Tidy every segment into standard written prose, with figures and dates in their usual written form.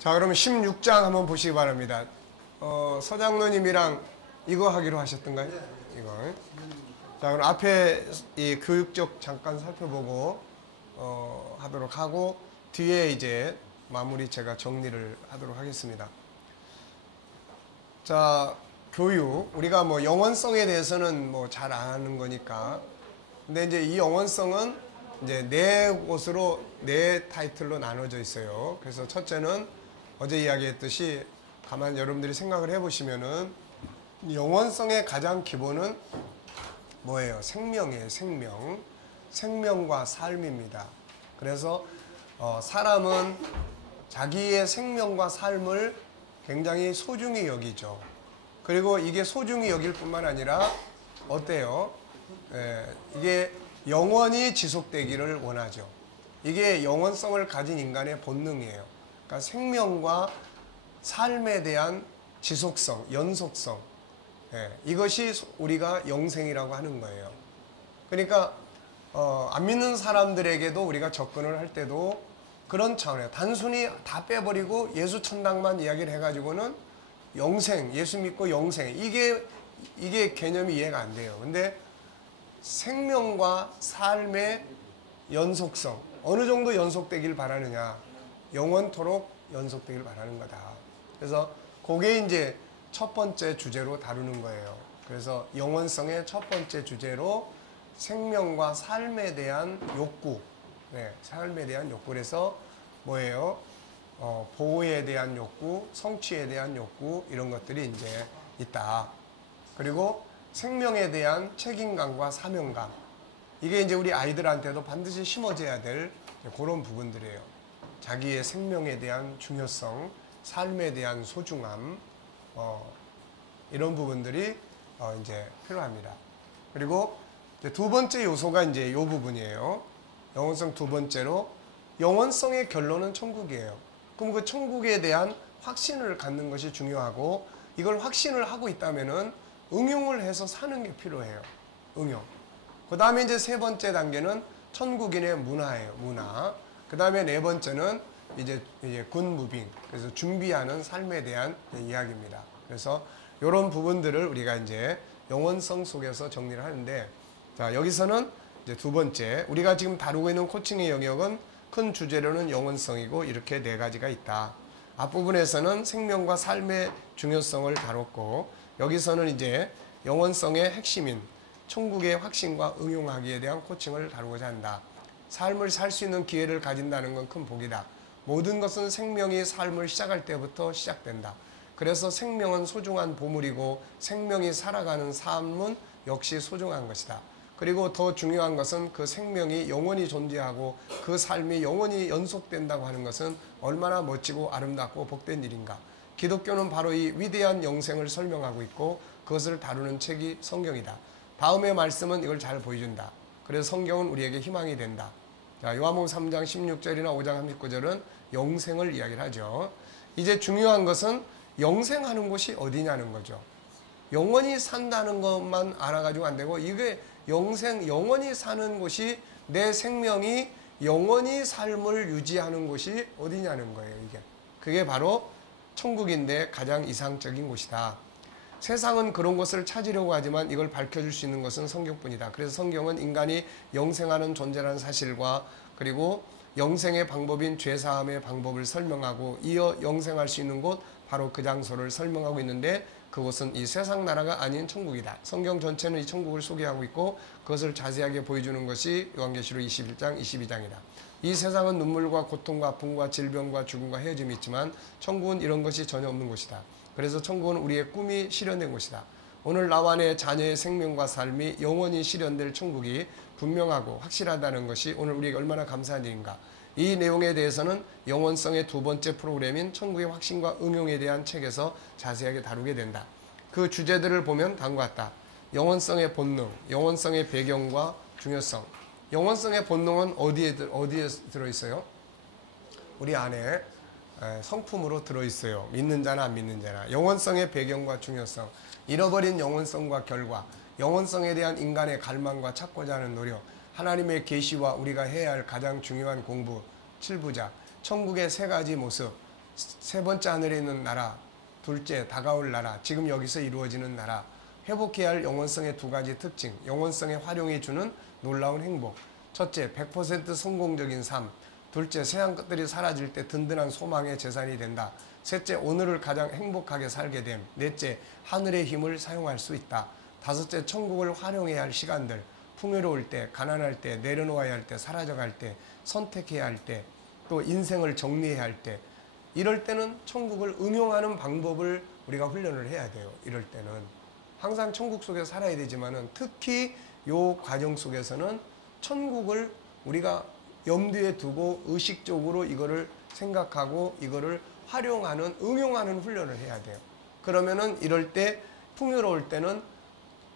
자, 그러면 16장 한번 보시기 바랍니다. 서장로님이랑 이거 하기로 하셨던가요? 이거. 자, 그럼 앞에 이 교육적 잠깐 살펴보고 하도록 하고 뒤에 이제 마무리 제가 정리를 하도록 하겠습니다. 자, 교육. 우리가 뭐 영원성에 대해서는 뭐 잘 아는 거니까. 근데 이제 이 영원성은 이제 네 곳으로 네 타이틀로 나눠져 있어요. 그래서 첫째는 어제 이야기했듯이 가만 여러분들이 생각을 해보시면은 영원성의 가장 기본은 뭐예요? 생명이에요. 생명. 생명과 삶입니다. 그래서 사람은 자기의 생명과 삶을 굉장히 소중히 여기죠. 그리고 이게 소중히 여길 뿐만 아니라 어때요? 이게 영원히 지속되기를 원하죠. 이게 영원성을 가진 인간의 본능이에요. 그러니까 생명과 삶에 대한 지속성, 연속성, 이것이 우리가 영생이라고 하는 거예요. 그러니까 안 믿는 사람들에게도 우리가 접근을 할 때도 그런 차원이에요. 단순히 다 빼버리고 예수 천당만 이야기를 해가지고는 영생, 예수 믿고 영생, 이게 개념이 이해가 안 돼요. 근데 생명과 삶의 연속성, 어느 정도 연속되길 바라느냐, 영원토록 연속되길 바라는 거다. 그래서 그게 이제 첫 번째 주제로 다루는 거예요. 그래서 영원성의 첫 번째 주제로 생명과 삶에 대한 욕구, 삶에 대한 욕구. 그래서 뭐예요? 보호에 대한 욕구, 성취에 대한 욕구, 이런 것들이 이제 있다. 그리고 생명에 대한 책임감과 사명감. 이게 이제 우리 아이들한테도 반드시 심어져야 될 그런 부분들이에요. 자기의 생명에 대한 중요성, 삶에 대한 소중함, 이런 부분들이 이제 필요합니다. 그리고 이제 두 번째 요소가 이제 이 부분이에요. 영원성 두 번째로, 영원성의 결론은 천국이에요. 그럼 그 천국에 대한 확신을 갖는 것이 중요하고, 이걸 확신을 하고 있다면은 응용을 해서 사는 게 필요해요. 응용. 그 다음에 이제 세 번째 단계는 천국인의 문화예요. 문화. 그 다음에 네 번째는 이제 굿무빙. 그래서 준비하는 삶에 대한 이야기입니다. 그래서 이런 부분들을 우리가 이제 영원성 속에서 정리를 하는데, 자, 여기서는 이제 두 번째, 우리가 지금 다루고 있는 코칭의 영역은 큰 주제로는 영원성이고 이렇게 네 가지가 있다. 앞부분에서는 생명과 삶의 중요성을 다뤘고, 여기서는 이제 영원성의 핵심인 천국의 확신과 응용하기에 대한 코칭을 다루고자 한다. 삶을 살 수 있는 기회를 가진다는 건 큰 복이다. 모든 것은 생명이 삶을 시작할 때부터 시작된다. 그래서 생명은 소중한 보물이고 생명이 살아가는 삶은 역시 소중한 것이다. 그리고 더 중요한 것은 그 생명이 영원히 존재하고 그 삶이 영원히 연속된다고 하는 것은 얼마나 멋지고 아름답고 복된 일인가. 기독교는 바로 이 위대한 영생을 설명하고 있고 그것을 다루는 책이 성경이다. 다음의 말씀은 이걸 잘 보여준다. 그래서 성경은 우리에게 희망이 된다. 자, 요한복음 3장 16절이나 5장 39절은 영생을 이야기를 하죠. 이제 중요한 것은 영생하는 곳이 어디냐는 거죠. 영원히 산다는 것만 알아가지고 안 되고, 이게 영원히 사는 곳이, 내 생명이 영원히 삶을 유지하는 곳이 어디냐는 거예요. 그게 바로 천국인데 가장 이상적인 곳이다. 세상은 그런 것을 찾으려고 하지만 이걸 밝혀줄 수 있는 것은 성경뿐이다. 그래서 성경은 인간이 영생하는 존재라는 사실과, 그리고 영생의 방법인 죄사함의 방법을 설명하고 이어 영생할 수 있는 곳, 바로 그 장소를 설명하고 있는데, 그곳은 이 세상 나라가 아닌 천국이다. 성경 전체는 이 천국을 소개하고 있고 그것을 자세하게 보여주는 것이 요한계시록 21장, 22장이다. 이 세상은 눈물과 고통과 아픔과 질병과 죽음과 헤어짐이 있지만 천국은 이런 것이 전혀 없는 곳이다. 그래서 천국은 우리의 꿈이 실현된 곳이다. 오늘 나와 내 자녀의 생명과 삶이 영원히 실현될 천국이 분명하고 확실하다는 것이 오늘 우리에게 얼마나 감사한 일인가. 이 내용에 대해서는 영원성의 두 번째 프로그램인 천국의 확신과 응용에 대한 책에서 자세하게 다루게 된다. 그 주제들을 보면 다음과 같다. 영원성의 본능, 영원성의 배경과 중요성. 영원성의 본능은 어디에 들어있어요? 우리 안에 성품으로 들어있어요. 믿는 자나 안 믿는 자나. 영원성의 배경과 중요성, 잃어버린 영원성과 결과, 영원성에 대한 인간의 갈망과 찾고자 하는 노력, 하나님의 계시와 우리가 해야 할 가장 중요한 공부, 7부작, 천국의 세 가지 모습, 세 번째 하늘에 있는 나라, 둘째 다가올 나라, 지금 여기서 이루어지는 나라, 회복해야 할 영원성의 두 가지 특징, 영원성의 활용이 주는 놀라운 행복. 첫째, 100% 성공적인 삶. 둘째, 세상 것들이 사라질 때 든든한 소망의 재산이 된다. 셋째, 오늘을 가장 행복하게 살게 됨. 넷째, 하늘의 힘을 사용할 수 있다. 다섯째, 천국을 활용해야 할 시간들. 풍요로울 때, 가난할 때, 내려놓아야 할 때, 사라져갈 때, 선택해야 할 때, 또 인생을 정리해야 할 때, 이럴 때는 천국을 응용하는 방법을 우리가 훈련을 해야 돼요. 이럴 때는 항상 천국 속에 살아야 되지만은 특히 요 과정 속에서는 천국을 우리가 염두에 두고 의식적으로 이거를 생각하고 이거를 활용하는, 응용하는 훈련을 해야 돼요. 그러면은 이럴 때 풍요로울 때는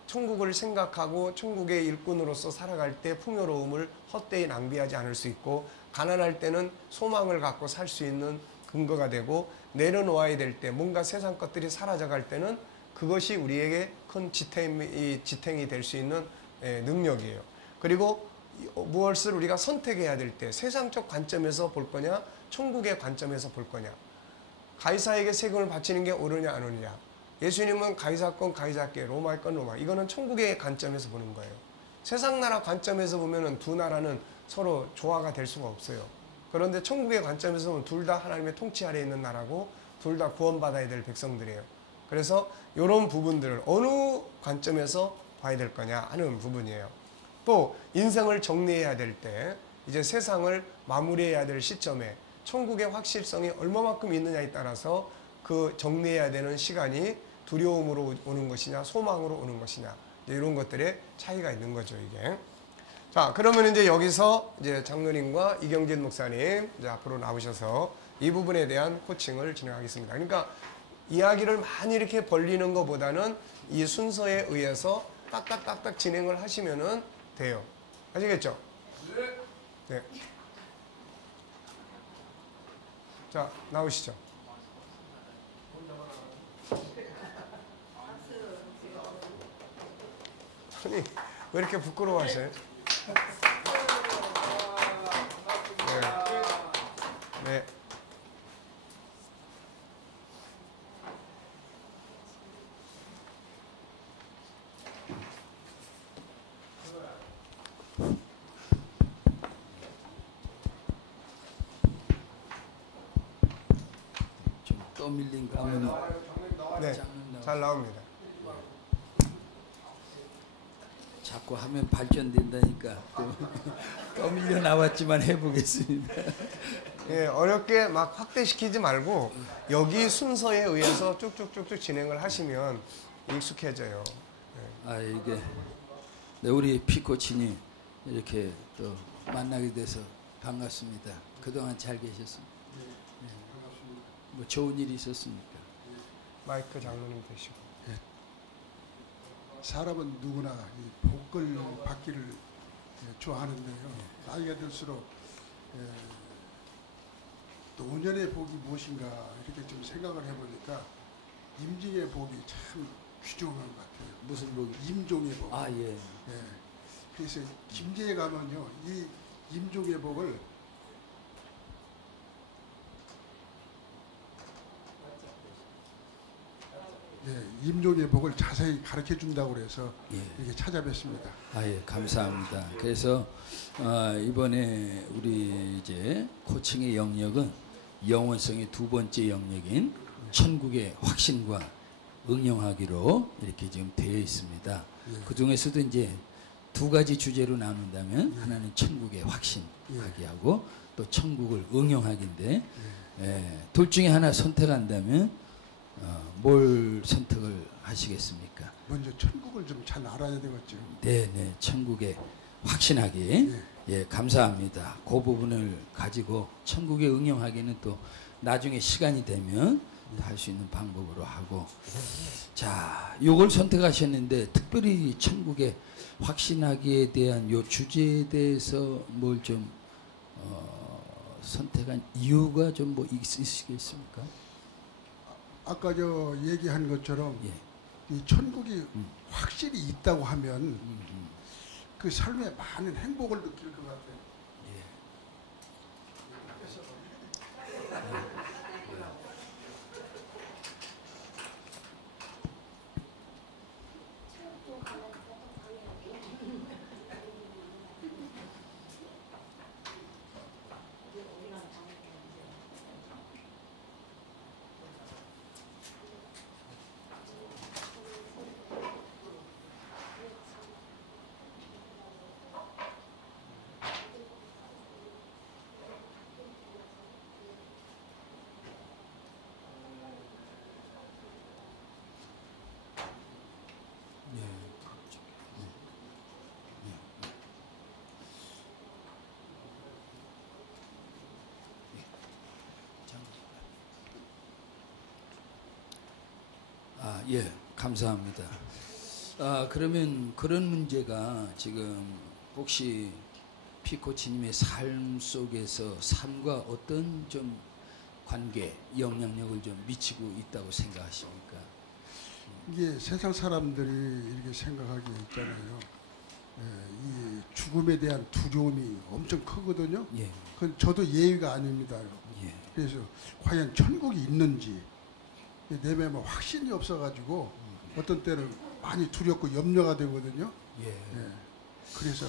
천국을 생각하고 천국의 일꾼으로서 살아갈 때 풍요로움을 헛되이 낭비하지 않을 수 있고, 가난할 때는 소망을 갖고 살 수 있는 근거가 되고, 내려놓아야 될 때 뭔가 세상 것들이 사라져갈 때는 그것이 우리에게 큰 지탱이 될 수 있는 능력이에요. 그리고 무엇을 우리가 선택해야 될 때 세상적 관점에서 볼 거냐, 천국의 관점에서 볼 거냐, 가이사에게 세금을 바치는 게 옳으냐 안 옳으냐. 예수님은 가이사 건 가이사께, 로마 건 로마. 이거는 천국의 관점에서 보는 거예요. 세상 나라 관점에서 보면은 두 나라는 서로 조화가 될 수가 없어요. 그런데 천국의 관점에서 보면 둘 다 하나님의 통치 아래에 있는 나라고 둘 다 구원받아야 될 백성들이에요. 그래서 이런 부분들을 어느 관점에서 봐야 될 거냐 하는 부분이에요. 또 인생을 정리해야 될 때, 이제 세상을 마무리해야 될 시점에 천국의 확실성이 얼마만큼 있느냐에 따라서 그 정리해야 되는 시간이 두려움으로 오는 것이냐 소망으로 오는 것이냐, 이런 것들의 차이가 있는 거죠, 이게. 자, 그러면 이제 여기서 이제 장로님과 이경진 목사님 이제 앞으로 나오셔서 이 부분에 대한 코칭을 진행하겠습니다. 그러니까 이야기를 많이 이렇게 벌리는 것보다는 이 순서에 의해서 딱딱딱딱 진행을 하시면은 돼요. 아시겠죠? 네. 자, 나오시죠. 아니, 왜 이렇게 부끄러워하세요? 네. 네. 좀 떠밀린 가면은 네, 잘 나옵니다. 자꾸 하면 발전된다니까 떠밀려 나왔지만 해보겠습니다. 예, 어렵게 막 확대시키지 말고 여기 순서에 의해서 쭉쭉쭉쭉 진행을 하시면 익숙해져요. 아, 이게 네, 우리 피코치님 이렇게 또 만나게 돼서 반갑습니다. 그동안 잘 계셨습니다. 네. 뭐 좋은 일이 있었습니까? 마이크 장로님 되시고. 사람은 누구나 이 복을 받기를 좋아하는데요. 나이가 들수록 또 운연의 복이 무엇인가 이렇게 좀 생각을 해보니까 임종의 복이 참 귀중한 것 같아요. 무슨 복이? 임종의 복. 아, 예. 그래서 김제에 가면요, 이 임종의 복을 임종의 복을 자세히 가르쳐 준다고 그래서 이렇게 찾아뵙습니다. 아, 예, 감사합니다. 그래서 이번에 우리 이제 코칭의 영역은 영원성의 두 번째 영역인 천국의 확신과 응용하기로 이렇게 지금 되어 있습니다. 그 중에서도 이제 두 가지 주제로 나눈다면 하나는 천국의 확신하기 하고 또 천국을 응용하기인데 둘 중에 하나 선택한다면 뭘 선택을 하시겠습니까? 먼저 천국을 좀 잘 알아야 되겠죠. 네, 천국에 확신하기. 예, 감사합니다. 그 부분을 가지고 천국에 응용하기는 또 나중에 시간이 되면 할 수 있는 방법으로 하고. 자, 요걸 선택하셨는데 특별히 천국에 확신하기에 대한 요 주제에 대해서 뭘 좀 선택한 이유가 좀 뭐 있으시겠습니까? 아까 저 얘기한 것처럼 이 천국이 확실히 있다고 하면 그 삶에 많은 행복을 느낄 것 같아요. 예, 감사합니다. 그러면 그런 문제가 지금 혹시 피코치님의 삶 속에서 삶과 어떤 좀 관계, 영향력을 좀 미치고 있다고 생각하십니까? 이게 세상 사람들이 이렇게 생각하기 있잖아요. 이 죽음에 대한 두려움이 엄청 크거든요. 예, 그건 저도 예의가 아닙니다. 예, 그래서 과연 천국이 있는지 내면에 확신이 없어가지고 어떤 때는 많이 두렵고 염려가 되거든요. 예, 예. 그래서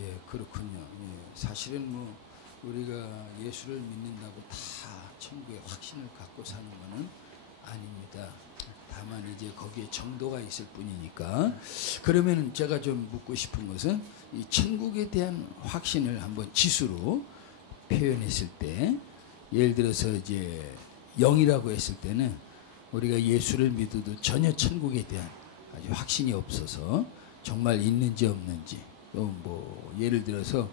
예, 그렇군요. 예, 사실은 뭐 우리가 예수를 믿는다고 다 천국의 확신을 갖고 사는 것은 아닙니다. 다만 이제 거기에 정도가 있을 뿐이니까. 그러면 제가 좀 묻고 싶은 것은 이 천국에 대한 확신을 한번 지수로 표현했을 때, 예를 들어서 이제 0이라고 했을 때는 우리가 예수를 믿어도 전혀 천국에 대한 아주 확신이 없어서 정말 있는지 없는지, 또 뭐 예를 들어서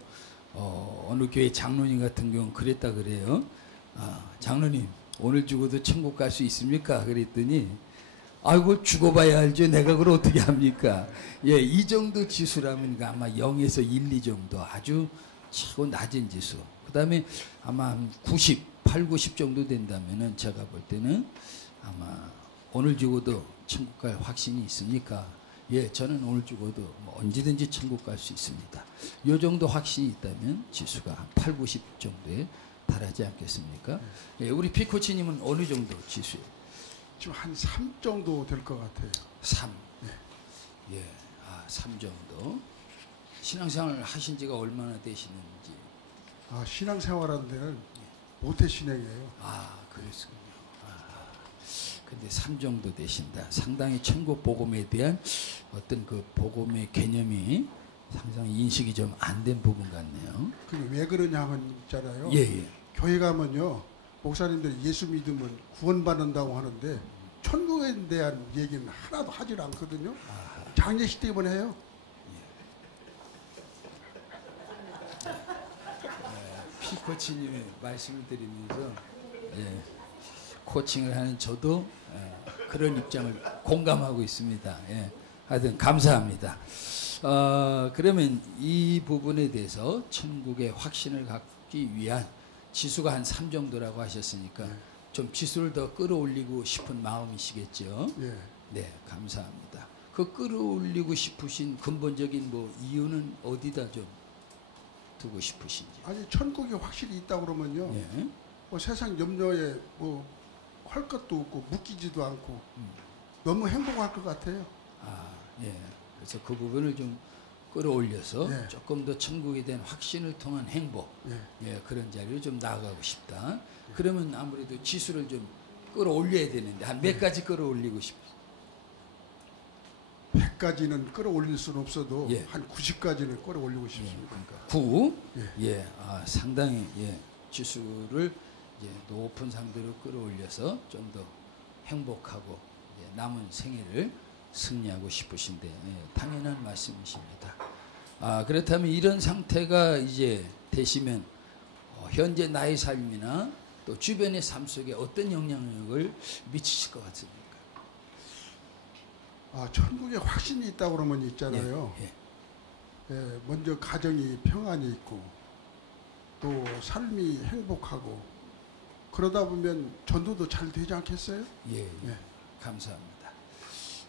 어느 교회 장로님 같은 경우는 그랬다 그래요. 장로님 오늘 죽어도 천국 갈 수 있습니까? 그랬더니 아이고 죽어봐야 알죠. 내가 그걸 어떻게 합니까? 예, 이 정도 지수라면 아마 0에서 1, 2 정도 아주 최고 낮은 지수. 그 다음에 아마 한 90, 8, 90 정도 된다면은 제가 볼 때는 아마 오늘 죽어도 천국 갈 확신이 있습니까? 예, 저는 오늘 죽어도 뭐 언제든지 천국 갈 수 있습니다. 이 정도 확신이 있다면 지수가 한 8, 90 정도에 달하지 않겠습니까? 예, 우리 피코치님은 어느 정도 지수예요? 지금 한 3 정도 될 것 같아요. 3. 예, 3 정도. 신앙생활 하신 지가 얼마나 되시는지. 신앙생활하는 데는 모태 신앙이에요. 그랬군요. 근데 3 정도 되신다. 상당히 천국 복음에 대한 어떤 그 복음의 개념이 상당히 인식이 좀 안 된 부분 같네요. 그게 왜 그러냐 하면 있잖아요. 예, 예. 교회 가면요. 목사님들이 예수 믿으면 구원받는다고 하는데 천국에 대한 얘기는 하나도 하질 않거든요. 장례식 때문에 해요. 피코치님의 말씀을 드리면서 코칭을 하는 저도 그런 입장을 공감하고 있습니다. 하여튼 감사합니다. 그러면 이 부분에 대해서 천국의 확신을 갖기 위한 지수가 한 3 정도라고 하셨으니까 좀 지수를 더 끌어올리고 싶은 마음이시겠죠? 예. 네, 감사합니다. 그 끌어올리고 싶으신 근본적인 뭐 이유는 어디다 좀 두고 싶으신지? 아니 천국이 확실히 있다 그러면요. 예. 뭐 세상 염려에 뭐 할 것도 없고 묶이지도 않고 너무 행복할 것 같아요. 예. 그래서 그 부분을 좀 끌어올려서 예. 조금 더 천국에 대한 확신을 통한 행복, 그런 자리로 좀 나아가고 싶다. 그러면 아무래도 지수를 좀 끌어올려야 되는데 한 몇 가지 끌어올리고 싶어요. 100까지는 끌어올릴 수는 없어도 예. 한 90까지는 끌어올리고 싶습니다. 그러니까 9, 예. 상당히 지수를 이제 높은 상대로 끌어올려서 좀 더 행복하고 남은 생애를 승리하고 싶으신데 당연한 말씀이십니다. 그렇다면 이런 상태가 이제 되시면 현재 나의 삶이나 또 주변의 삶 속에 어떤 영향력을 미치실 것 같습니까? 천국에 확신이 있다 그러면 있잖아요. 먼저 가정이 평안이 있고 또 삶이 행복하고 그러다 보면 전도도 잘 되지 않겠어요? 예. 감사합니다.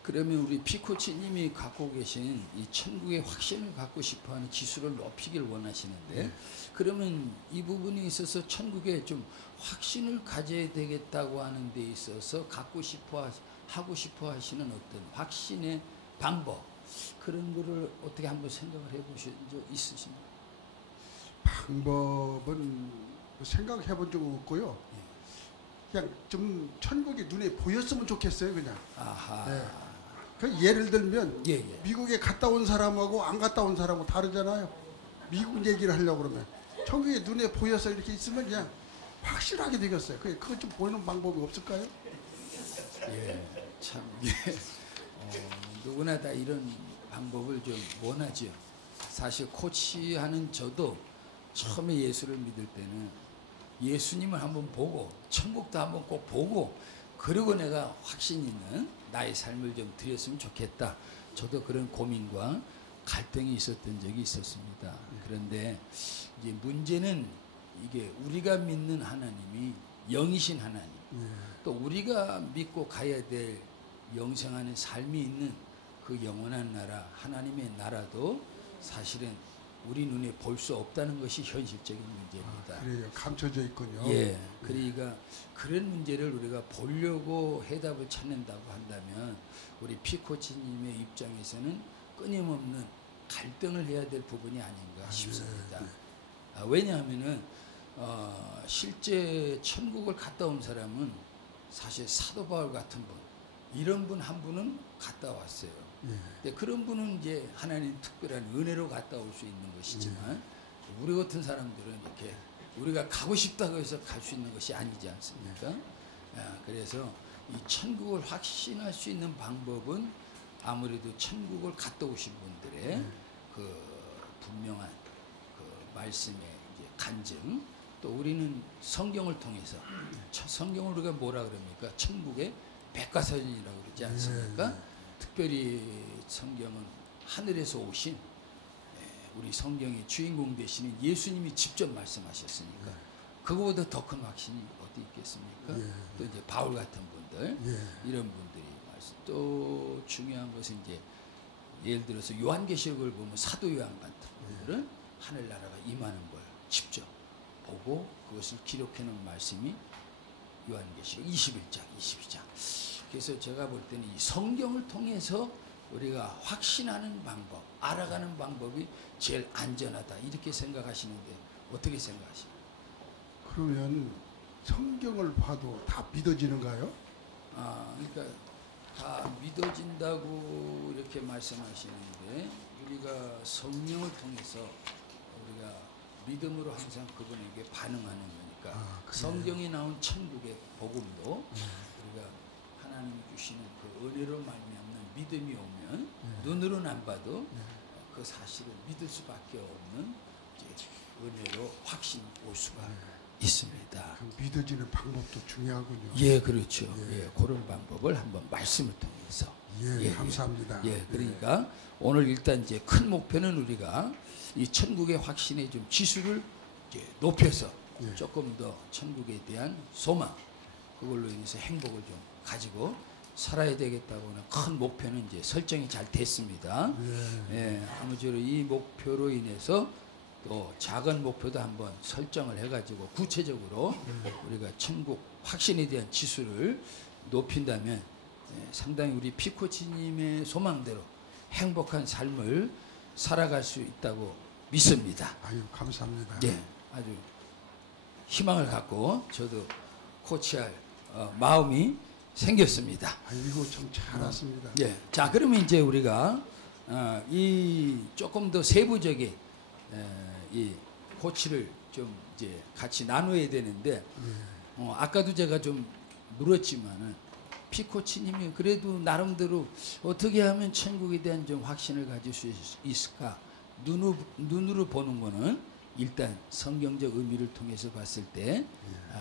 그러면 우리 피코치님이 갖고 계신 이 천국의 확신을 갖고 싶어하는 지수를 높이길 원하시는데 그러면 이 부분에 있어서 천국에 좀 확신을 가져야 되겠다고 하는 데 있어서 하고 싶어 하시는 어떤 확신의 방법 그런 거를 어떻게 한번 생각을 해보신 적 있으십니까? 방법은 생각해 본 적 없고요. 그냥 좀 천국이 눈에 보였으면 좋겠어요, 그냥. 그 예를 들면 미국에 갔다 온 사람하고 안 갔다 온 사람하고 다르잖아요. 미국 얘기를 하려고 그러면 천국이 눈에 보여서 이렇게 있으면 그냥 확실하게 되겠어요. 그거 좀 보이는 방법이 없을까요? 참 누구나 다 이런 방법을 좀 원하죠. 사실 코치하는 저도 처음에 예수를 믿을 때는 예수님을 한번 보고 천국도 한번 꼭 보고 그리고 내가 확신 있는 나의 삶을 좀 드렸으면 좋겠다. 저도 그런 고민과 갈등이 있었던 적이 있었습니다. 그런데 이제 문제는 이게 우리가 믿는 하나님이 영이신 하나님, 또 우리가 믿고 가야 될 영생하는 삶이 있는 그 영원한 나라, 하나님의 나라도 사실은 우리 눈에 볼 수 없다는 것이 현실적인 문제입니다. 그래요. 감춰져 있군요. 예, 그러니까 그런 문제를 우리가 보려고 해답을 찾는다고 한다면 우리 피코치님의 입장에서는 끊임없는 갈등을 해야 될 부분이 아닌가 싶습니다. 왜냐하면은 실제 천국을 갔다 온 사람은 사실 사도 바울 같은 분, 이런 분 한 분은 갔다 왔어요. 근데 그런 분은 이제 하나님 특별한 은혜로 갔다 올 수 있는 것이지만 우리 같은 사람들은 이렇게 우리가 가고 싶다고 해서 갈 수 있는 것이 아니지 않습니까? 그래서 이 천국을 확신할 수 있는 방법은 아무래도 천국을 갔다 오신 분들의 그 분명한 그 말씀의 이제 간증, 또 우리는 성경을 통해서 성경을 우리가 뭐라 그럽니까? 천국의 백과사전이라고 그러지 않습니까? 특별히 성경은 하늘에서 오신 우리 성경의 주인공 되시는 예수님이 직접 말씀하셨으니까 그거보다 더 큰 확신이 어디 있겠습니까? 또 이제 바울 같은 분들, 이런 분들이 말씀. 또 중요한 것은 이제 예를 들어서 요한계시록을 보면 사도 요한 같은 분들은 하늘나라가 임하는 걸 직접 보고 그것을 기록해 놓은 말씀이 요한계시록 21장, 22장. 그래서 제가 볼 때는 이 성경을 통해서 우리가 확신하는 방법, 알아가는 방법이 제일 안전하다, 이렇게 생각하시는데 어떻게 생각하십니까? 그러면 성경을 봐도 다 믿어지는가요? 그러니까 다 믿어진다고 이렇게 말씀하시는데 우리가 성령을 통해서 우리가 믿음으로 항상 그분에게 반응하는 거니까 성경에 나온 천국의 복음도 우리가 하나님이 주시는 그 은혜로 말미암는 믿음이 오면 눈으로는 안 봐도 그 사실을 믿을 수밖에 없는 이제 은혜로 확신이 올 수가 있습니다. 그럼 믿어지는 방법도 중요하군요. 예, 그렇죠. 예, 그런 방법을 한번 말씀을 통해서. 감사합니다. 그러니까 오늘 일단 이제 큰 목표는 우리가 이 천국의 확신의 좀 지수를 이제 높여서 조금 더 천국에 대한 소망, 그걸로 인해서 행복을 좀 가지고 살아야 되겠다고는 큰 목표는 이제 설정이 잘 됐습니다. 아무쪼록 이 목표로 인해서 또 작은 목표도 한번 설정을 해가지고 구체적으로 우리가 천국 확신에 대한 지수를 높인다면 상당히 우리 피코치님의 소망대로 행복한 삶을 살아갈 수 있다고 믿습니다. 아유, 감사합니다. 아주 희망을 갖고 저도 코치할 마음이 생겼습니다. 아이고, 참 잘했습니다. 자, 그러면 이제 우리가 이 조금 더 세부적인 이 코치를 좀 이제 같이 나눠야 되는데 아까도 제가 좀 물었지만은 피코치님이 그래도 나름대로 어떻게 하면 천국에 대한 좀 확신을 가질 수 있을까? 눈으로 보는 거는 일단 성경적 의미를 통해서 봤을 때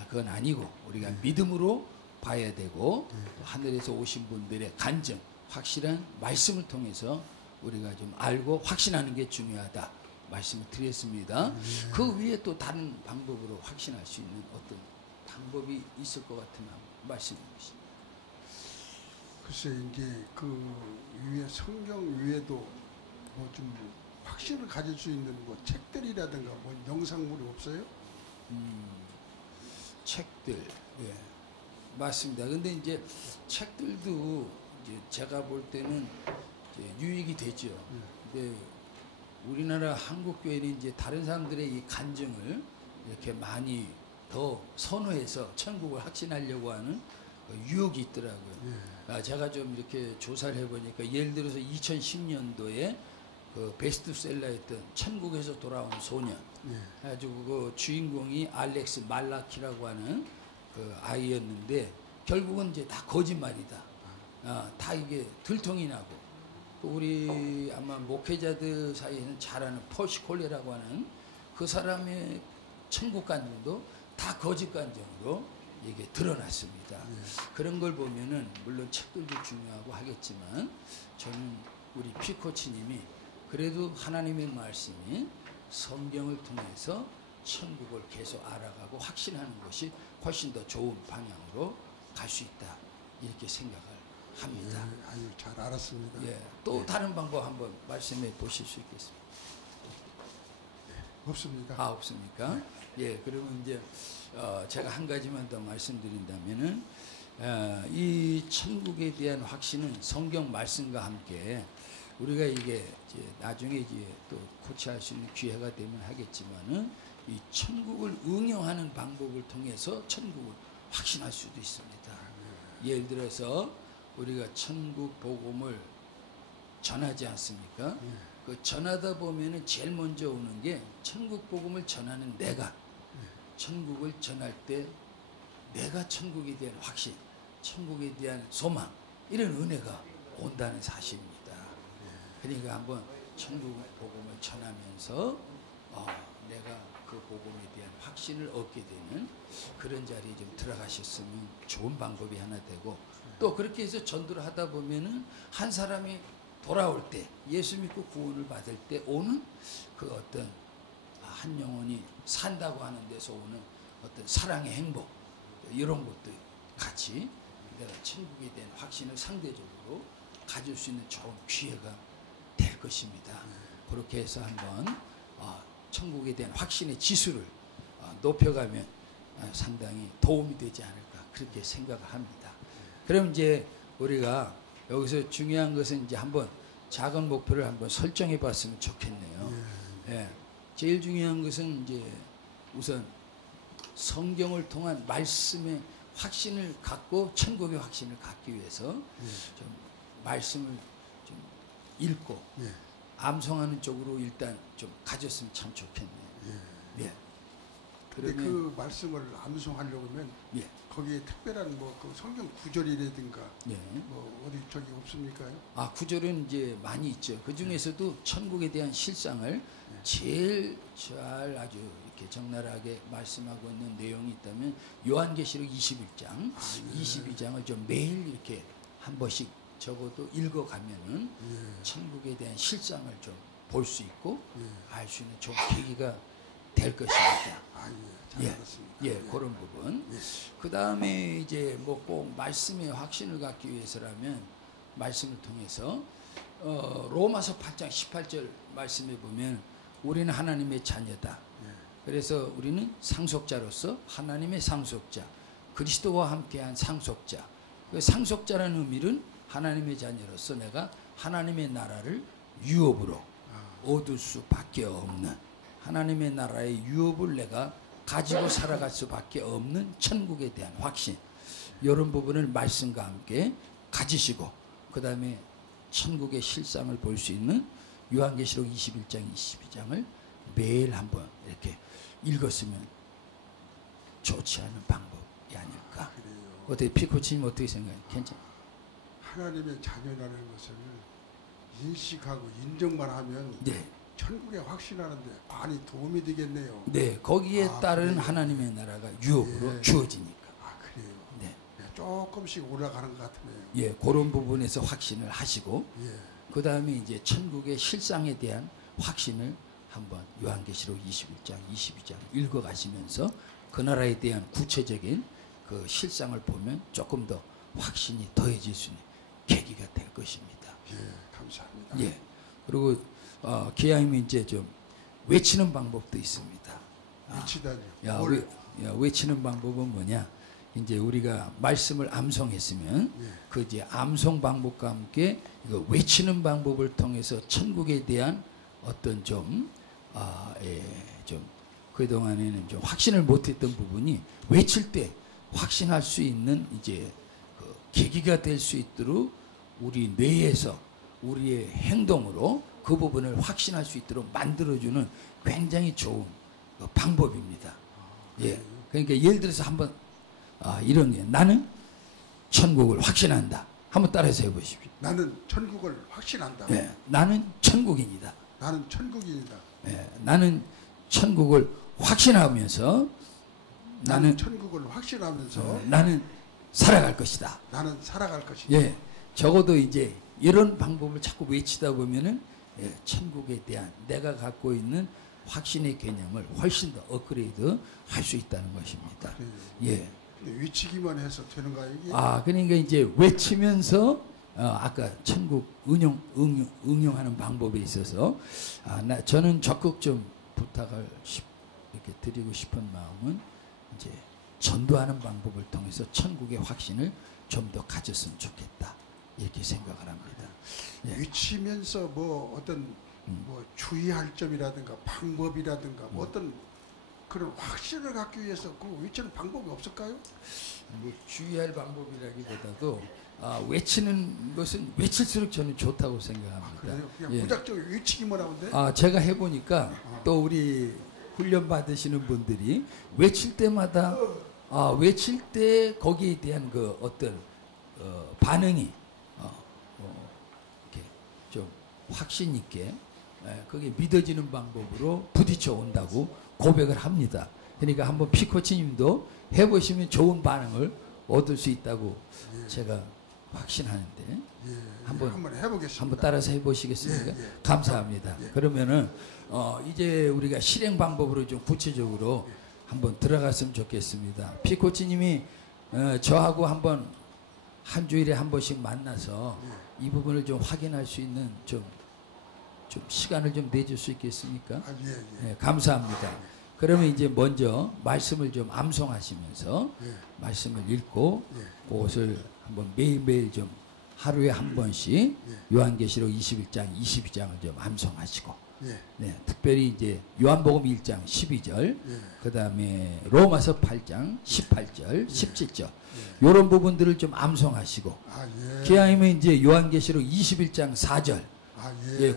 그건 아니고 우리가 믿음으로 봐야 되고 또 하늘에서 오신 분들의 간증, 확실한 말씀을 통해서 우리가 좀 알고 확신하는 게 중요하다 말씀을 드렸습니다. 그 위에 또 다른 방법으로 확신할 수 있는 어떤 방법이 있을 것 같은 말씀이십니다. 글쎄, 이제 그 위에 성경 위에도 뭐 좀 확신을 가질 수 있는 뭐 책들이라든가 뭐 영상물이 없어요? 책들, 맞습니다. 근데 이제 책들도 이제 제가 볼 때는 이제 유익이 되죠. 근데 우리나라 한국 교회는 이제 다른 사람들의 이 간증을 이렇게 많이 더 선호해서 천국을 확신하려고 하는 유혹이 있더라고요. 제가 좀 이렇게 조사를 해보니까 예를 들어서 2010년도에 그 베스트셀러였던 천국에서 돌아온 소년, 가지고 그 주인공이 알렉스 말라키라고 하는 그 아이였는데 결국은 이제 다 거짓말이다. 다 이게 들통이 나고 또 우리 아마 목회자들 사이에는 잘 아는 폴시 콜레라고 하는 그 사람의 천국 간증도 다 거짓 간증으로 이게 드러났습니다. 그런 걸 보면은 물론 책들도 중요하고 하겠지만 저는 우리 피코치님이 그래도 하나님의 말씀이 성경을 통해서 천국을 계속 알아가고 확신하는 것이 훨씬 더 좋은 방향으로 갈 수 있다 이렇게 생각을 합니다. 아유, 잘 알았습니다. 예, 또 다른 방법 한번 말씀해 보실 수 있겠습니까? 없습니다. 아, 없습니까? 예, 그러면 이제 제가 한 가지만 더 말씀드린다면은 이 천국에 대한 확신은 성경 말씀과 함께 우리가 이게 이제 나중에 이제 또 고치할 수 있는 기회가 되면 하겠지만은 이 천국을 응용하는 방법을 통해서 천국을 확신할 수도 있습니다. 예를 들어서 우리가 천국 복음을 전하지 않습니까? 그 전하다 보면은 제일 먼저 오는 게 천국 복음을 전하는 내가 천국을 전할 때 내가 천국에 대한 확신, 천국에 대한 소망 이런 은혜가 온다는 사실입니다. 그러니까 한번 천국 복음을 전하면서 내가 그 복음에 대한 확신을 얻게 되는 그런 자리에 좀 들어가셨으면 좋은 방법이 하나 되고 또 그렇게 해서 전도를 하다 보면은 한 사람이 돌아올 때 예수 믿고 구원을 받을 때 오는 그 어떤 한 영혼이 산다고 하는 데서 오는 어떤 사랑의 행복 이런 것도 같이 내가 천국에 대한 확신을 상대적으로 가질 수 있는 좋은 기회가 될 것입니다. 그렇게 해서 한번 천국에 대한 확신의 지수를 높여가면 상당히 도움이 되지 않을까 그렇게 생각을 합니다. 그럼 이제 우리가 여기서 중요한 것은 이제 한번 작은 목표를 한번 설정해 봤으면 좋겠네요. 예. 제일 중요한 것은 이제 우선 성경을 통한 말씀의 확신을 갖고 천국의 확신을 갖기 위해서 좀 말씀을 좀 읽고 암송하는 쪽으로 일단 좀 가졌으면 참 좋겠네요. 예. 근데 그 말씀을 암송하려고 하면 거기에 특별한 뭐 그 성경 구절이라든가 뭐 어디 저기 없습니까? 아, 구절은 이제 많이 있죠. 그 중에서도 천국에 대한 실상을 제일 잘 아주 이렇게 적나라하게 말씀하고 있는 내용이 있다면 요한계시록 21장, 22장을 좀 매일 이렇게 한 번씩 적어도 읽어가면은 천국에 대한 실상을 좀 볼 수 있고 알 수 있는 좋은 계기가 될 것입니다. 잘 알았습니다. 그런 부분. 그 다음에 이제 뭐 꼭 말씀의 확신을 갖기 위해서라면 말씀을 통해서 로마서 8장 18절 말씀에 보면 우리는 하나님의 자녀다. 그래서 우리는 상속자로서 하나님의 상속자, 그리스도와 함께한 상속자. 그 상속자라는 의미는 하나님의 자녀로서 내가 하나님의 나라를 유업으로 얻을 수밖에 없는 하나님의 나라의 유업을 내가 가지고 살아갈 수밖에 없는 천국에 대한 확신 이런 부분을 말씀과 함께 가지시고 그 다음에 천국의 실상을 볼 수 있는 요한계시록 21장 22장을 매일 한번 이렇게 읽었으면 좋지 않은 방법이 아닐까. 어떻게 피코치님 어떻게 생각해요? 괜찮아요? 하나님의 자녀라는 것을 인식하고 인정만 하면 천국에 확신하는데 많이 도움이 되겠네요. 네, 거기에 따른 하나님의 나라가 유업으로 주어지니까. 그래요. 네. 조금씩 올라가는 것 같네요. 예, 그런 부분에서 확신을 하시고, 그 다음에 이제 천국의 실상에 대한 확신을 한번 요한계시록 21장, 22장 읽어가시면서 그 나라에 대한 구체적인 그 실상을 보면 조금 더 확신이 더해질 수 있는 계기가 될 것입니다. 감사합니다. 예. 그리고 기왕이면 이제 좀 외치는 방법도 있습니다. 외치다니요? 외치는 방법은 뭐냐? 이제 우리가 말씀을 암송했으면 그 이제 암송 방법과 함께 이거 외치는 방법을 통해서 천국에 대한 어떤 좀 그동안에는 좀 확신을 못했던 부분이 외칠 때 확신할 수 있는 이제 그 계기가 될 수 있도록 우리 뇌에서 우리의 행동으로 그 부분을 확신할 수 있도록 만들어주는 굉장히 좋은 방법입니다. 그러니까 예를 들어서 한번 이런 게 나는 천국을 확신한다. 한번 따라서 해보십시오. 나는 천국을 확신한다. 나는 천국인이다. 나는 천국인이다. 나는 천국을 확신하면서 나는 천국을 확신하면서 나는 살아갈 것이다. 나는 살아갈 것이다. 예, 적어도 이제 이런 방법을 자꾸 외치다 보면은 예, 천국에 대한 내가 갖고 있는 확신의 개념을 훨씬 더 업그레이드 할 수 있다는 것입니다. 예. 외치기만 해서 되는가 이게? 그러니까 이제 외치면서 아까 천국 응용하는 방법에 있어서 저는 적극 좀 부탁을 이렇게 드리고 싶은 마음은 이제 전도하는 방법을 통해서 천국의 확신을 좀 더 가졌으면 좋겠다 이렇게 생각을 합니다. 예. 외치면서 뭐 어떤 뭐 주의할 점이라든가 방법이라든가 뭐 어떤 그런 확신을 갖기 위해서 그 외치는 방법이 없을까요? 뭐 주의할 방법이라기보다도 외치는 것은 외칠수록 저는 좋다고 생각합니다. 그래요? 그냥 예. 무작정 외치기만 하면 돼? 제가 해보니까 또 우리 훈련 받으시는 분들이 외칠 때마다 외칠 때 거기에 대한 그 어떤 반응이 이렇게 좀 확신 있게 그게 믿어지는 방법으로 부딪혀 온다고 고백을 합니다. 그러니까 한번 피코치님도 해보시면 좋은 반응을 얻을 수 있다고 제가 확신하는데 한번 해보겠습니다. 한번 따라서 해보시겠습니까? 감사합니다. 예. 그러면은 이제 우리가 실행 방법으로 좀 구체적으로 한번 들어갔으면 좋겠습니다. 피코치님이 저하고 한번 한 주일에 한 번씩 만나서 이 부분을 좀 확인할 수 있는 좀 시간을 좀 내줄 수 있겠습니까? 예. 감사합니다. 그러면 이제 먼저 말씀을 좀 암송하시면서 말씀을 읽고 그것을 한번 매일매일 좀 하루에 한 번씩 요한계시록 21장, 22장을 좀 암송하시고 네, 특별히 이제 요한복음 1장 12절 그 다음에 로마서 8장 18절, 17절 이런 부분들을 좀 암송하시고 기왕이면 이제 요한계시록 21장 4절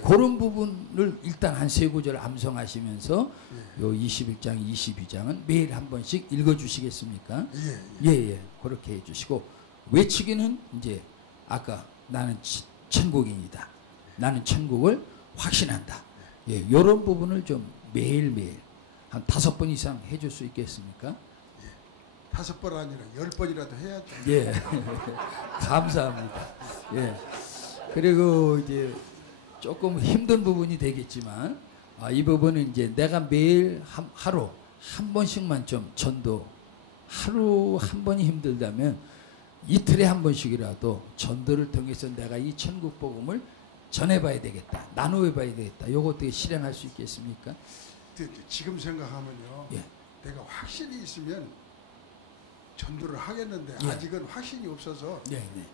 그런 부분을 일단 한 세 구절 암송하시면서 요 21장, 22장은 매일 한 번씩 읽어주시겠습니까? 예. 그렇게 해주시고 외치기는 이제 아까 나는 천국인이다. 나는 천국을 확신한다. 이런 부분을 좀 매일매일 한 5번 이상 해줄 수 있겠습니까? 5번 아니라 10번이라도 해야죠. 예. 감사합니다. 예. 그리고 이제 조금 힘든 부분이 되겠지만 이 부분은 이제 내가 매일 하루 한 번씩만 좀 전도 하루 한 번이 힘들다면 이틀에 한 번씩이라도 전도를 통해서 내가 이 천국 복음을 전해봐야 되겠다. 나누어봐야 되겠다. 요거 어떻게 실행할 수 있겠습니까? 지금 생각하면요. 내가 확신이 있으면 전도를 하겠는데 아직은 확신이 없어서